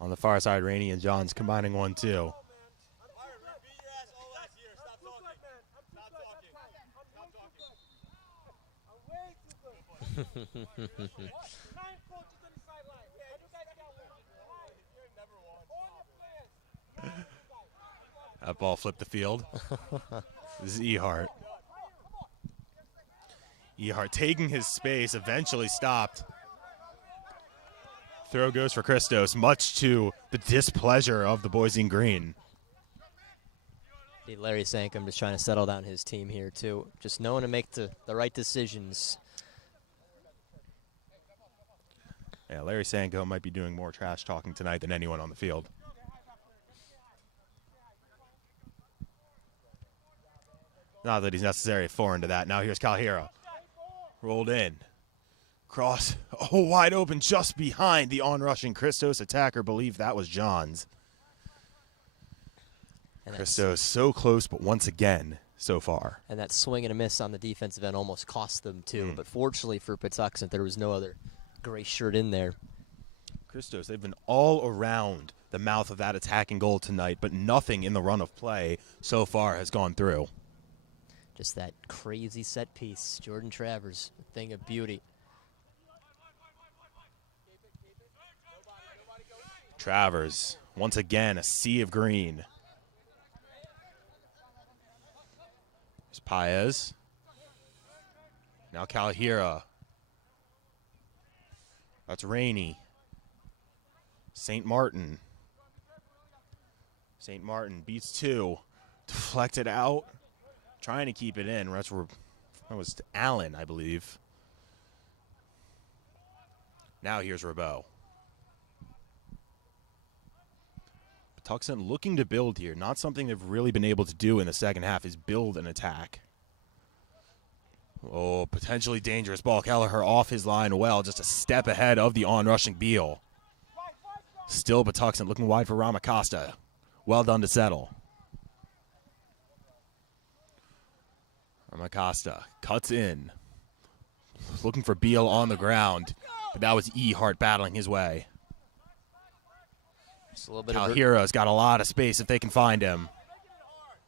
On the far side, Rainey and Johns combining 1-2. That ball flipped the field. This is Ehart. Ehart taking his space, eventually stopped. Throw goes for Christos, much to the displeasure of the boys in green. Larry Sankum just trying to settle down his team here, too. Just knowing to make the right decisions. Yeah, Larry Sankum might be doing more trash talking tonight than anyone on the field. Not that he's necessarily foreign to that. Now here's Calhera. Rolled in. Cross. Oh, wide open just behind the onrushing Christos attacker. Believe that was Johns. Christos so close, but once again, so far. And that swing and a miss on the defensive end almost cost them, too. But fortunately for Patuxent, there was no other gray shirt in there. Christos, they've been all around the mouth of that attacking goal tonight, but nothing in the run of play so far has gone through. Just that crazy set piece. Jordan Travers, a thing of beauty. Travers, once again, a sea of green. There's Paez. Now Calhera. That's Rainey. St. Martin. St. Martin beats two. Deflected out. Trying to keep it in. That was Allen, I believe. Now here's Rabot. Patuxent looking to build here. Not something they've really been able to do in the second half is build an attack. Oh, potentially dangerous ball. Kelleher off his line well, just a step ahead of the onrushing Beal. Still Patuxent looking wide for Ramacosta. Well done to settle. Ramacosta cuts in. Looking for Beal on the ground, but that was Ehart battling his way. Just a little bit Calhera's got a lot of space if they can find him.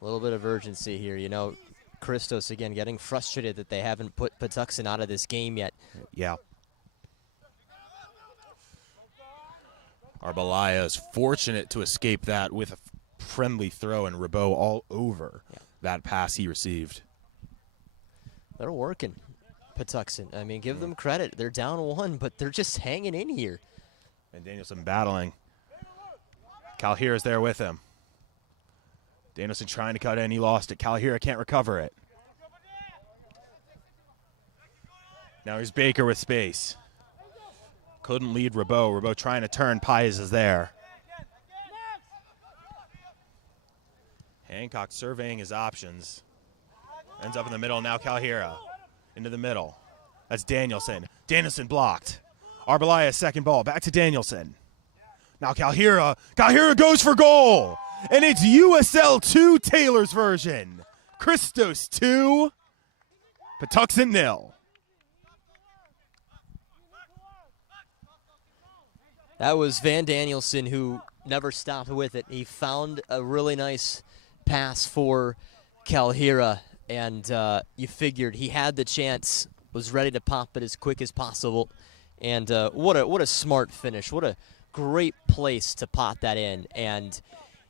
A little bit of urgency here. You know, Christos, again, getting frustrated that they haven't put Patuxent out of this game yet. Yeah. Arbalaya is fortunate to escape that with a friendly throw, and Rabot all over that pass he received. They're working, Patuxent. I mean, give them credit. They're down one, but they're just hanging in here. And Danielson battling. Calhera's there with him. Danielson trying to cut in. He lost it. Calhera can't recover it. Now here's Baker with space. Couldn't lead Rabot. Rabot trying to turn. Paez is there. Hancock surveying his options. Ends up in the middle. Now Calhera into the middle. That's Danielson. Danielson blocked. Arbalaya's second ball. Back to Danielson. Now Calhera. Calhera goes for goal. And it's USL2 Taylor's version. Christos 2. Patuxent 0. That was Van Danielson who never stopped with it. He found a really nice pass for Calhera, and you figured he had the chance, was ready to pop it as quick as possible. And what a smart finish. What a great place to pot that in. And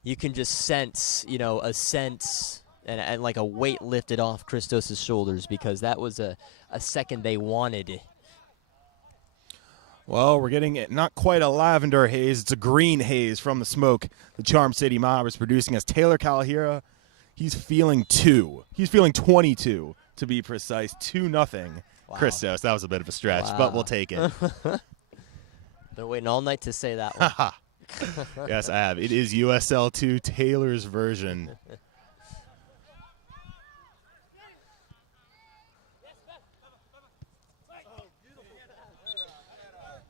you can just sense, you know, a sense and like a weight lifted off Christos' shoulders, because that was a second they wanted. Well, we're getting not quite a lavender haze. It's a green haze from the smoke the Charm City Mob is producing as Taylor Calahira, he's feeling 2. He's feeling 22, to be precise. 2-0. Wow. Christos, that was a bit of a stretch, Wow. but we'll take it. Been waiting all night to say that one. Yes, I have. It is USL2 Taylor's version.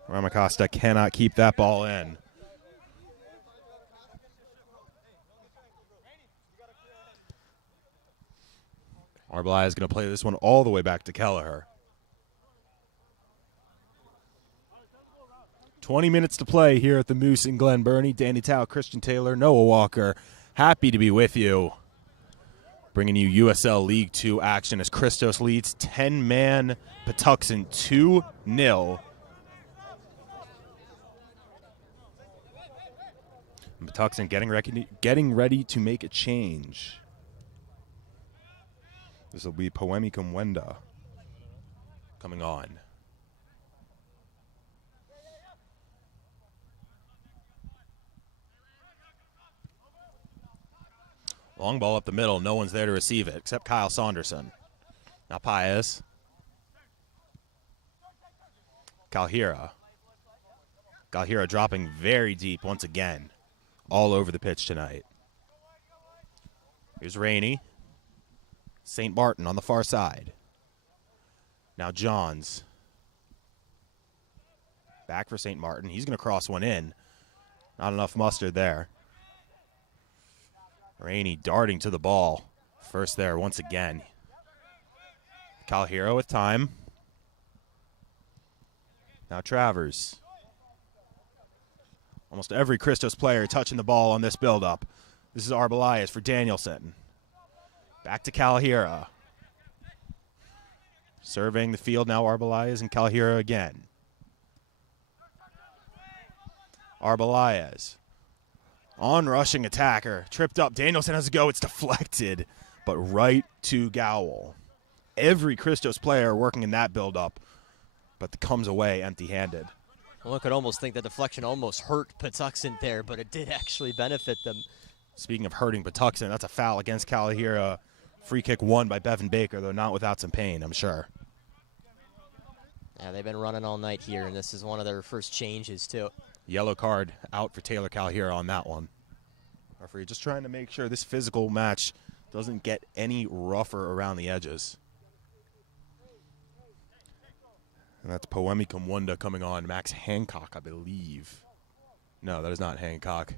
Ramacosta cannot keep that ball in. Arbalai is going to play this one all the way back to Kelleher. 20 minutes to play here at the Moose in Glen Burnie. Danny Tao, Christian Taylor, Noah Walker, happy to be with you. Bringing you USL League 2 action as Christos leads 10-man Patuxent 2-0. Patuxent getting ready to make a change. This will be Poemi Kumwenda coming on. Long ball up the middle. No one's there to receive it except Kyle Saunderson. Now Paez. Calhira. Calhira dropping very deep once again. All over the pitch tonight. Here's Rainey. St. Martin on the far side. Now Johns. Back for St. Martin. He's going to cross one in. Not enough mustard there. Rainey darting to the ball. First there once again. Calhira with time. Now Travers. Almost every Christos player touching the ball on this build-up. This is Arbalias for Danielson. Back to Calhira. Surveying the field now, Arbalias and Calhira again. Arbalias. On-rushing attacker. Tripped up. Danielson has to go. It's deflected. But right to Gowell. Every Christos player working in that build-up, but comes away empty-handed. One could almost think the deflection almost hurt Patuxent there, but it did actually benefit them. Speaking of hurting Patuxent, that's a foul against Calahira. Free kick won by Bevan Baker, though not without some pain, I'm sure. Yeah, they've been running all night here, and this is one of their first changes, too. Yellow card out for Taylor Calhira on that one. Referee just trying to make sure this physical match doesn't get any rougher around the edges. And that's Poemi Kumwenda coming on. Max Hancock, I believe. No, that is not Hancock.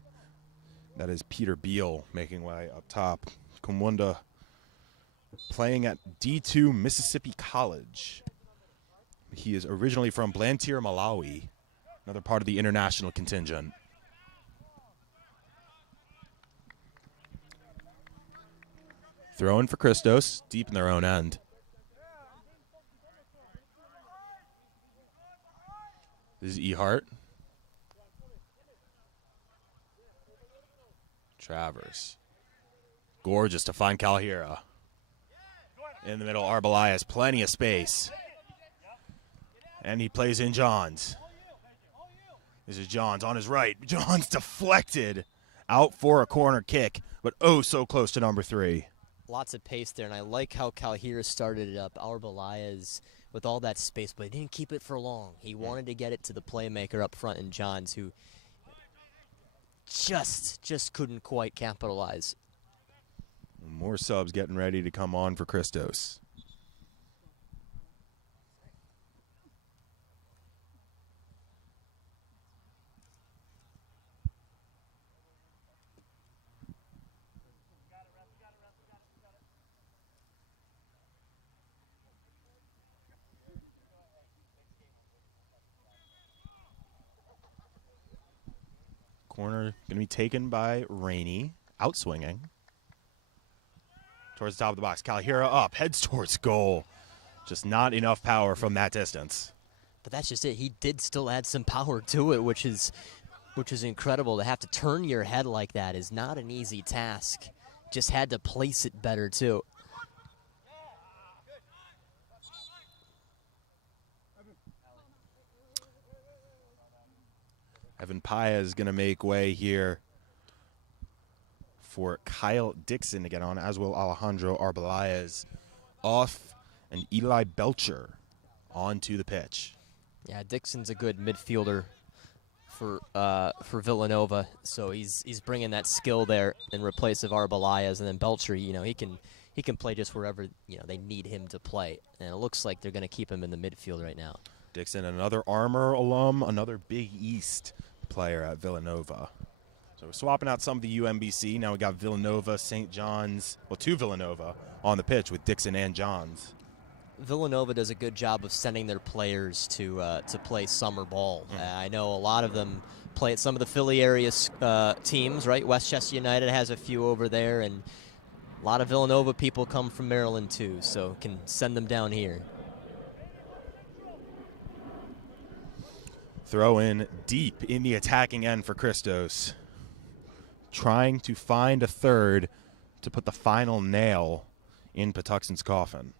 That is Peter Beal making way up top. Kumwenda playing at D2 Mississippi College. He is originally from Blantyre, Malawi. Another part of the international contingent. Throw in for Christos, deep in their own end. This is Ehart. Travers. Gorgeous to find Calhira. In the middle, Arbalias, plenty of space. And he plays in Johns. This is Johns on his right. Johns deflected out for a corner kick, but oh so close to number 3. Lots of pace there, and I like how Calhira started it up. Arbalias with all that space, but he didn't keep it for long. He wanted to get it to the playmaker up front in Johns, who just couldn't quite capitalize. More subs getting ready to come on for Christos. Corner going to be taken by Rainey, outswinging. Towards the top of the box. Calhira up, heads towards goal. Just not enough power from that distance. But that's just it. He did still add some power to it, which is incredible. To have to turn your head like that is not an easy task. Just had to place it better, too. Evan Paya is going to make way here for Kyle Dixon to get on, as will Alejandro Arbelayez off, and Eli Belcher onto the pitch. Yeah, Dixon's a good midfielder for Villanova, so he's bringing that skill there in replace of Arbelayez, and then Belcher, he can play just wherever they need him to play, and it looks like they're going to keep him in the midfield right now. Dixon, another Armor alum, another Big East player at Villanova. So we're swapping out some of the UMBC. Now we got Villanova, St. John's, well, two Villanova on the pitch with Dixon and Johns. Villanova does a good job of sending their players to play summer ball. I know a lot of them play at some of the Philly area teams, right? Westchester United has a few over there, and a lot of Villanova people come from Maryland too, so can send them down here. Throw in deep in the attacking end for Christos, trying to find a third to put the final nail in Patuxent's coffin.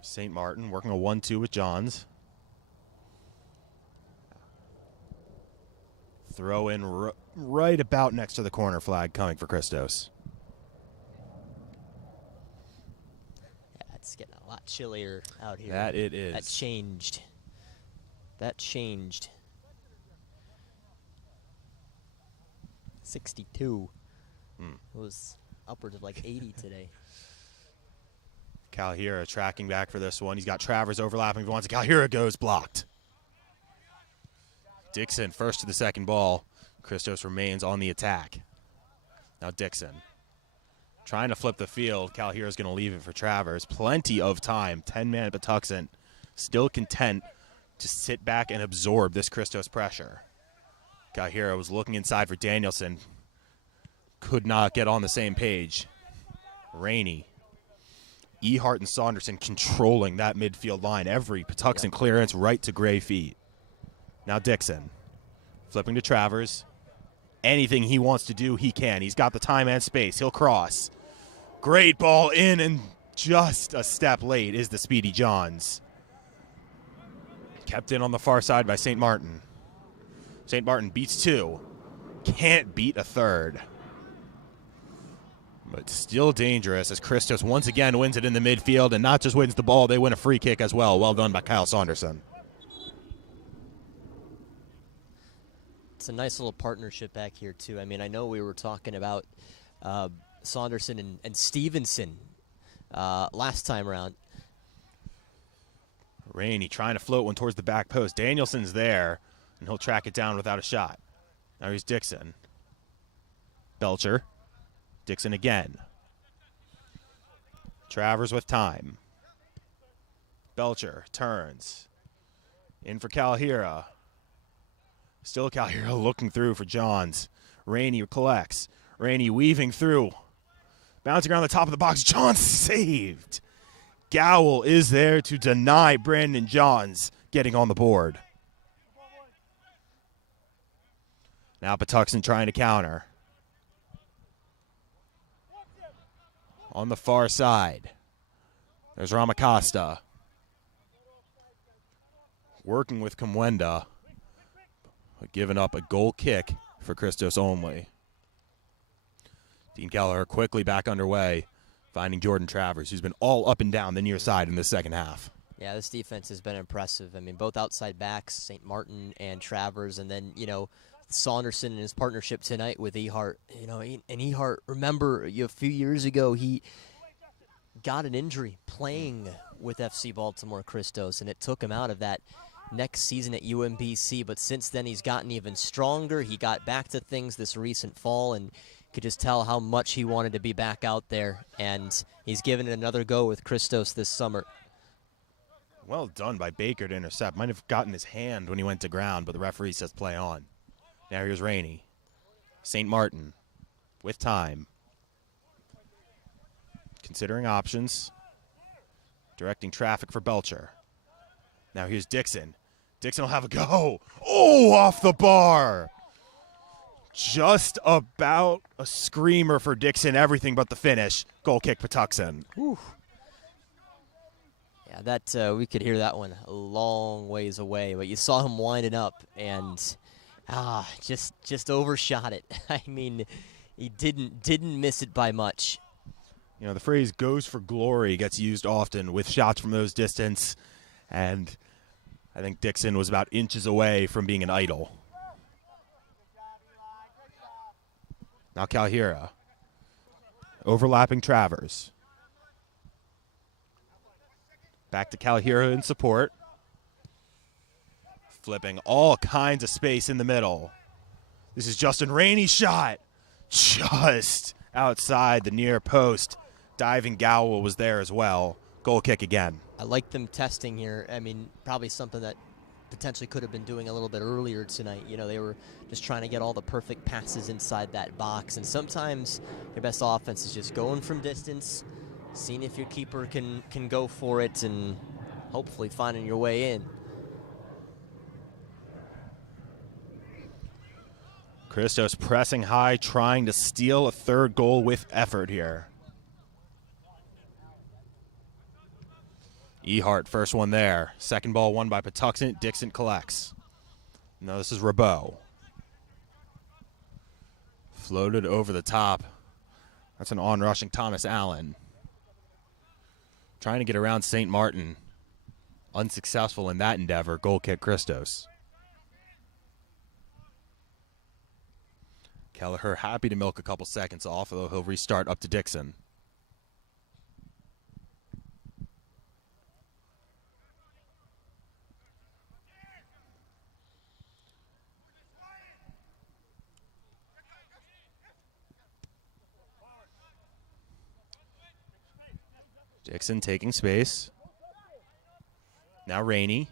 St. Martin working a 1-2 with Johns. Throw in right about next to the corner flag coming for Christos. Yeah, it's getting a lot chillier out here. That it is. That changed. That changed. 62. It was upwards of like 80 today. Calhira tracking back for this one. He's got Travers overlapping. If he wants it, Calhira goes blocked. Dixon first to the second ball. Christos remains on the attack. Now Dixon trying to flip the field. Calhira's going to leave it for Travers. Plenty of time. 10-man Patuxent still content to sit back and absorb this Christos pressure. Calhira was looking inside for Danielson. Could not get on the same page. Rainey. Ehart and Saunderson controlling that midfield line. Every Patuxent clearance right to Gray feet. Now Dixon flipping to Travers. Anything he wants to do, he can. He's got the time and space. He'll cross. Great ball in, and just a step late is the speedy Johns. Kept in on the far side by St. Martin. St. Martin beats two. Can't beat a third. But still dangerous as Christos once again wins it in the midfield, and not just wins the ball, they win a free kick as well. Well done by Kyle Saunderson. It's a nice little partnership back here, too. I mean, I know we were talking about Saunderson and Stevenson last time around. Rainey trying to float one towards the back post. Danielson's there, and he'll track it down without a shot. Now here's Dixon. Belcher. Dixon again. Travers with time. Belcher turns. In for Calhira. Still Calhira looking through for Johns. Rainey collects. Rainey weaving through. Bouncing around the top of the box. Johns saved. Gowell is there to deny Brandon Johns getting on the board. Now Patuxent trying to counter. On the far side, there's Ramacosta. Working with Kamwenda, but giving up a goal kick for Christos only. Dean Keller quickly back underway, finding Jordan Travers, who's been all up and down the near side in the second half. Yeah, this defense has been impressive. I mean, both outside backs, St. Martin and Travers, and then, Saunderson and his partnership tonight with Ehart. And Ehart, remember, a few years ago, he got an injury playing with FC Baltimore Christos, and it took him out of that next season at UMBC. But since then, he's gotten even stronger. He got back to things this recent fall, and could just tell how much he wanted to be back out there. And he's given it another go with Christos this summer. Well done by Baker to intercept. Might have gotten his hand when he went to ground, but the referee says play on. Now here's Rainey. St. Martin with time. Considering options. Directing traffic for Belcher. Now here's Dixon. Dixon will have a go. Oh, off the bar. Just about a screamer for Dixon, everything but the finish. Goal kick, Patuxent. Whew. Yeah, that we could hear that one a long ways away, but you saw him winding up and just overshot it. I mean, he didn't miss it by much. You know, the phrase "goes for glory" gets used often with shots from those distance, and I think Dixon was about inches away from being an idol. Now Calhira, overlapping Travers. Back to Calhira in support. Flipping all kinds of space in the middle. This is Justin Rainey's shot. Just outside the near post. Diving Gowell was there as well. Goal kick again. I like them testing here. I mean, probably something that potentially could have been doing a little bit earlier tonight. You know, they were just trying to get all the perfect passes inside that box. And sometimes your best offense is just going from distance, seeing if your keeper can go for it, and hopefully finding your way in. Christos pressing high, trying to steal a third goal with effort here. Ehart, first one there. Second ball won by Patuxent. Dixon collects. Now this is Rabeau. Floated over the top. That's an on-rushing Thomas Allen. Trying to get around St. Martin. Unsuccessful in that endeavor. Goal kick, Christos. Kelleher happy to milk a couple seconds off, although he'll restart up to Dixon. Dixon taking space. Now Rainey.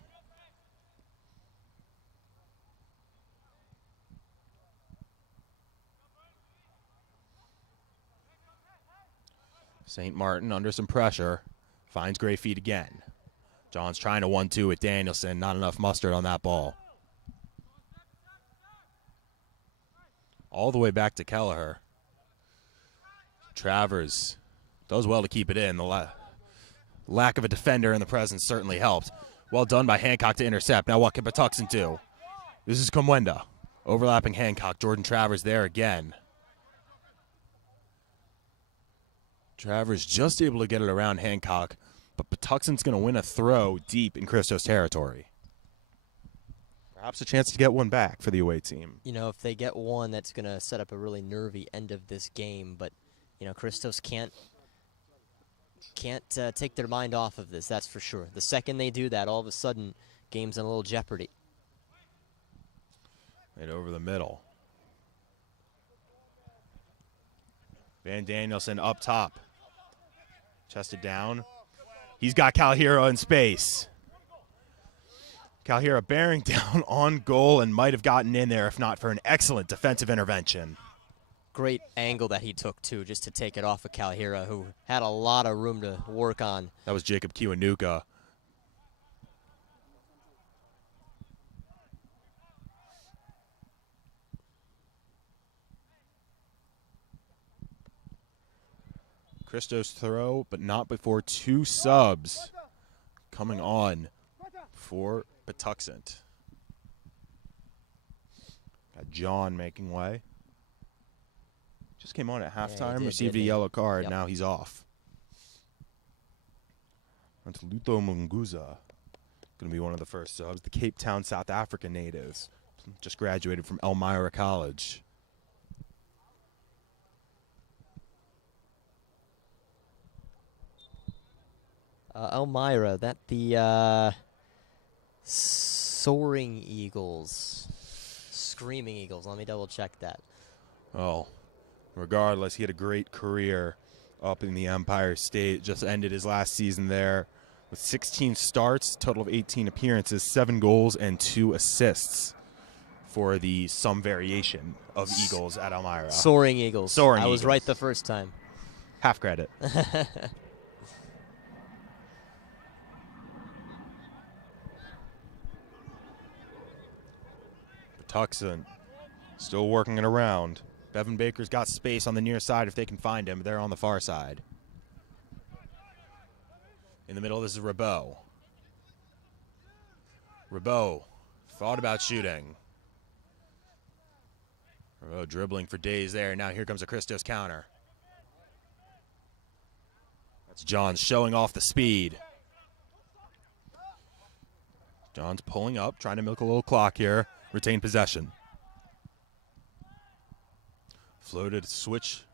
St. Martin under some pressure. Finds Gray feet again. John's trying to 1-2 with Danielson. Not enough mustard on that ball. All the way back to Kelleher. Travers does well to keep it in. The lack of a defender in the presence certainly helped. Well done by Hancock to intercept. Now what can Patuxent do? This is Comwenda. Overlapping Hancock. Jordan Travers there again. Travers just able to get it around Hancock, but Patuxent's going to win a throw deep in Christos territory. Perhaps a chance to get one back for the away team. You know, if they get one, that's going to set up a really nervy end of this game, but, you know, Christos can't take their mind off of this, that's for sure. The second they do that, all of a sudden, game's in a little jeopardy. Right over the middle. Van Danielson up top. Chested down. He's got Calhira in space. Calhira bearing down on goal and might have gotten in there if not for an excellent defensive intervention. Great angle that he took, too, just to take it off of Calhira, who had a lot of room to work on. That was Jacob Kiwanuka. Christos throw, but not before two subs coming on for Patuxent. Got John making way. Just came on at halftime, received a yellow card. Yep. Now he's off. That's Luto Munguza. Going to be one of the first subs. The Cape Town, South Africa native. Just graduated from Elmira College. Elmira, that the Soaring Eagles. Screaming Eagles. Let me double check that. Oh, regardless, he had a great career up in the Empire State. Just ended his last season there with 16 starts, total of 18 appearances, 7 goals, and 2 assists for the some variation of Eagles at Elmira. Soaring Eagles. Soaring I was Eagles. right the first time. Half credit. Patuxent Still working it around. Bevan Baker's got space on the near side if they can find him. They're on the far side. In the middle, this is Rabeau. Rabeau thought about shooting. Rabeau dribbling for days there. Now here comes a Christos counter. That's Johns showing off the speed. Johns pulling up, trying to milk a little clock here. Retain possession. Floated switch.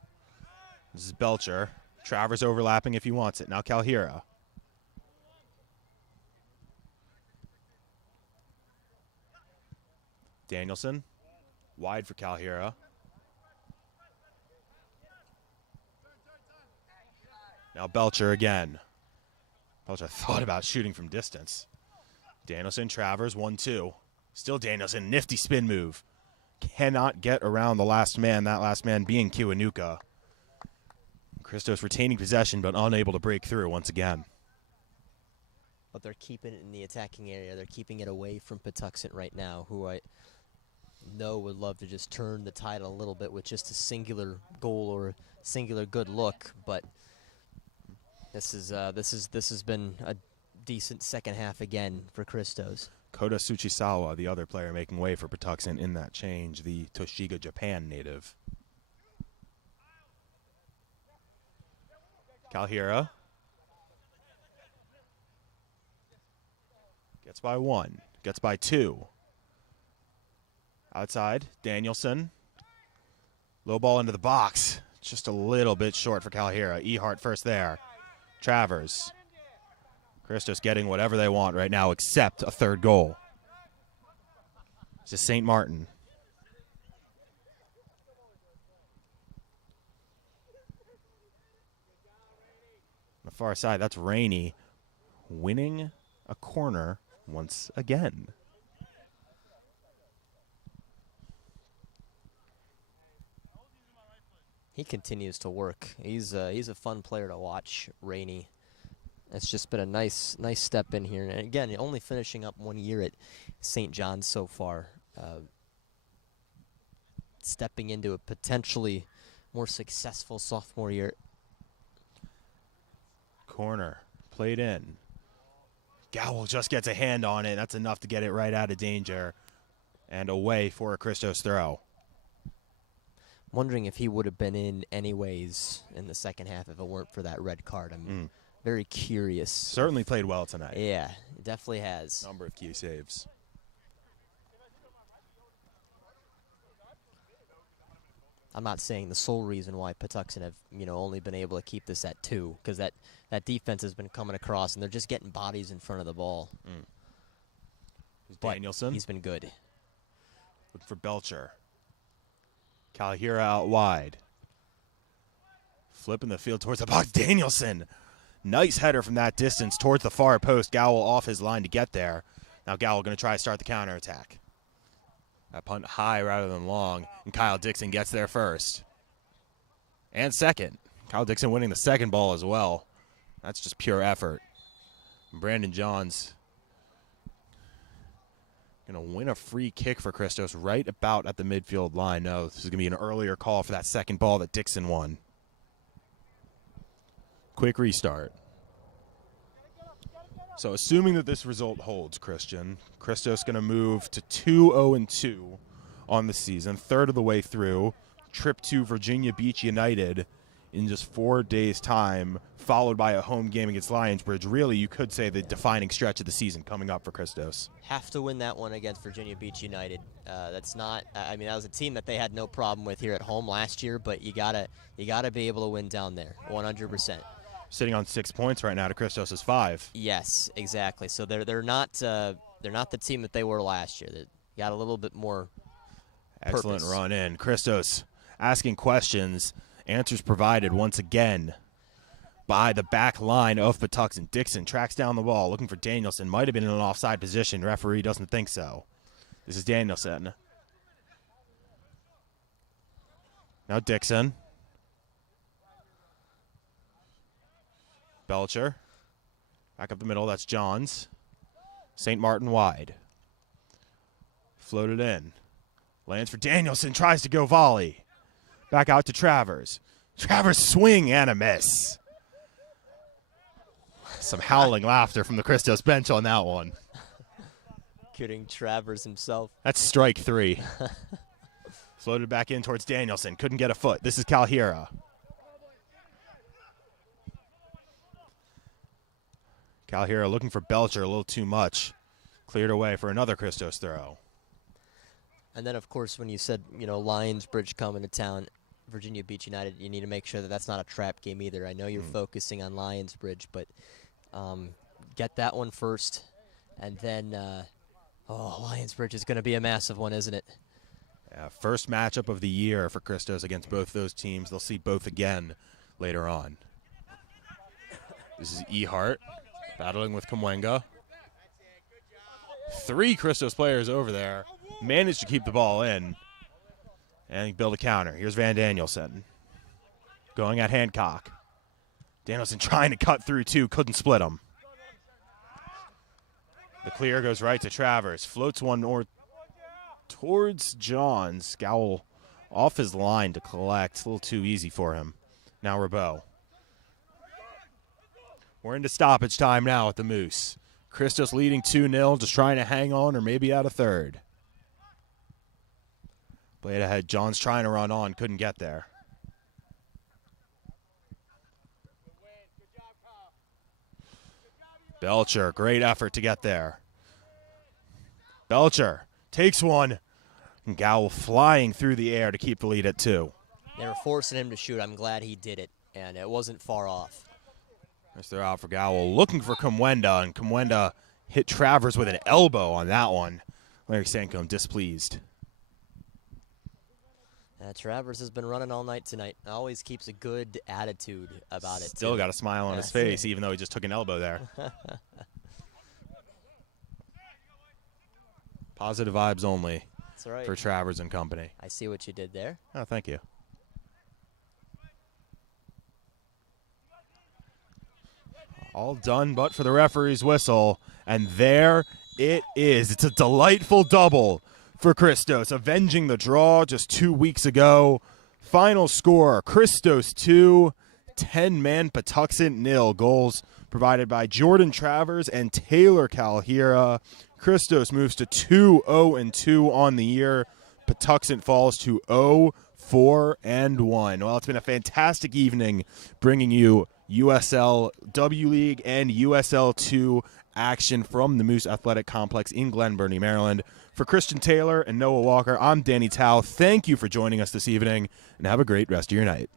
This is Belcher. Travers overlapping if he wants it. Now Calhira. Danielson. Wide for Calhira. Now Belcher again. Belcher thought about shooting from distance. Danielson, Travers, 1-2. Still Danielson, nifty spin move. Cannot get around the last man, that last man being Kiwanuka. Christos retaining possession but unable to break through once again. But they're keeping it in the attacking area. They're keeping it away from Patuxent right now, who I know would love to just turn the tide a little bit with just a singular goal or a singular good look. But this has been a decent second half again for Christos. Kota Tsuchisawa, the other player making way for Patuxent in that change, the Toshiga, Japan native. Calhira. Gets by 1. Gets by 2. Outside, Danielson. Low ball into the box. Just a little bit short for Calhira. Ehart first there. Travers. Christos getting whatever they want right now except a third goal. It's just St. Martin. On the far side, that's Rainey winning a corner once again. He continues to work. He's a fun player to watch, Rainey. It's just been a nice step in here. And again, only finishing up 1 year at St. John's so far. Stepping into a potentially more successful sophomore year. Corner, played in. Gowell just gets a hand on it. That's enough to get it right out of danger. And away for a Christos throw. Wondering if he would have been in anyways in the second half if it weren't for that red card. I'm very curious. Certainly played well tonight. Yeah, definitely has. Number of key saves. I'm not saying the sole reason why Patuxent have, only been able to keep this at 2, because that defense has been coming across and they're just getting bodies in front of the ball. Danielson. He's been good. Looking for Belcher. Calhira out wide. Flipping the field towards the box. Danielson. Nice header from that distance towards the far post. Gowell off his line to get there. Now Gowell going to try to start the counterattack. That punt high rather than long. And Kyle Dixon gets there first. And second. Kyle Dixon winning the second ball as well. That's just pure effort. Brandon Johns going to win a free kick for Christos right about at the midfield line. No, this is going to be an earlier call for that second ball that Dixon won. Quick restart. So assuming that this result holds, Christian, Christos going to move to 2-0-2 on the season, third of the way through, trip to Virginia Beach United in just 4 days' time, followed by a home game against Lionsbridge. Really, you could say the defining stretch of the season coming up for Christos. Have to win that one against Virginia Beach United. That's not. That was a team that they had no problem with here at home last year, but you gotta be able to win down there, 100%. Sitting on 6 points right now to Christos' 5. Yes, exactly. So they're not the team that they were last year. They got a little bit more. Excellent purpose. run in. Christos asking questions. Answers provided once again by the back line of Patuxent. Dixon tracks down the ball, looking for Danielson. Might have been in an offside position. Referee doesn't think so. This is Danielson. Now Dixon. Belcher. Back up the middle. That's Johns. St. Martin wide. Floated in. Lands for Danielson, tries to go volley. Back out to Travers. Travers swing and a miss. Some howling laughter from the Christos bench on that one. Kidding Travers himself. That's strike 3. Floated back in towards Danielson. Couldn't get a foot. This is Calhira. Calhira looking for Belcher a little too much. Cleared away for another Christos throw. And then, of course, when you said, Lions Bridge coming to town, Virginia Beach United, you need to make sure that that's not a trap game either. I know you're focusing on Lions Bridge, but get that one first. And then, Lions Bridge is going to be a massive one, isn't it? Yeah, first matchup of the year for Christos against both those teams. They'll see both again later on. This is Ehart battling with Kamwenga. 3 Christos players over there. Managed to keep the ball in and build a counter. Here's Van Danielson going at Hancock. Danielson trying to cut through 2, couldn't split him. The clear goes right to Travers. Floats one more towards Johns. Gowell off his line to collect. A little too easy for him. Now Rabeau. We're into stoppage time now at the Moose. Christos leading 2-0, just trying to hang on or maybe out a third. Blade ahead. Johns trying to run on. Couldn't get there. Belcher, great effort to get there. Belcher takes one. And Gowell flying through the air to keep the lead at 2. They were forcing him to shoot. I'm glad he did it, and it wasn't far off. As they're out for Gowell, looking for Kamwenda, and Kamwenda hit Travers with an elbow on that one. Larry Sancombe displeased. Travers has been running all night tonight. Always keeps a good attitude about it. Still got a smile on his face, even though he just took an elbow there. Positive vibes only. That's right. For Travers and company. I see what you did there. Oh, thank you. All done but for the referee's whistle. And there it is. It's a delightful double for Christos, avenging the draw just 2 weeks ago. Final score, Christos 2, 10-man Patuxent 0. Goals provided by Jordan Travers and Taylor Calhira. Christos moves to 2-0-2 on the year. Patuxent falls to 0-4-1. Well, it's been a fantastic evening bringing you USL W League and USL2 action from the Moose Athletic Complex in Glen Burnie, Maryland. For Christian Taylor and Noah Walker, I'm Danny Tao. Thank you for joining us this evening, and have a great rest of your night.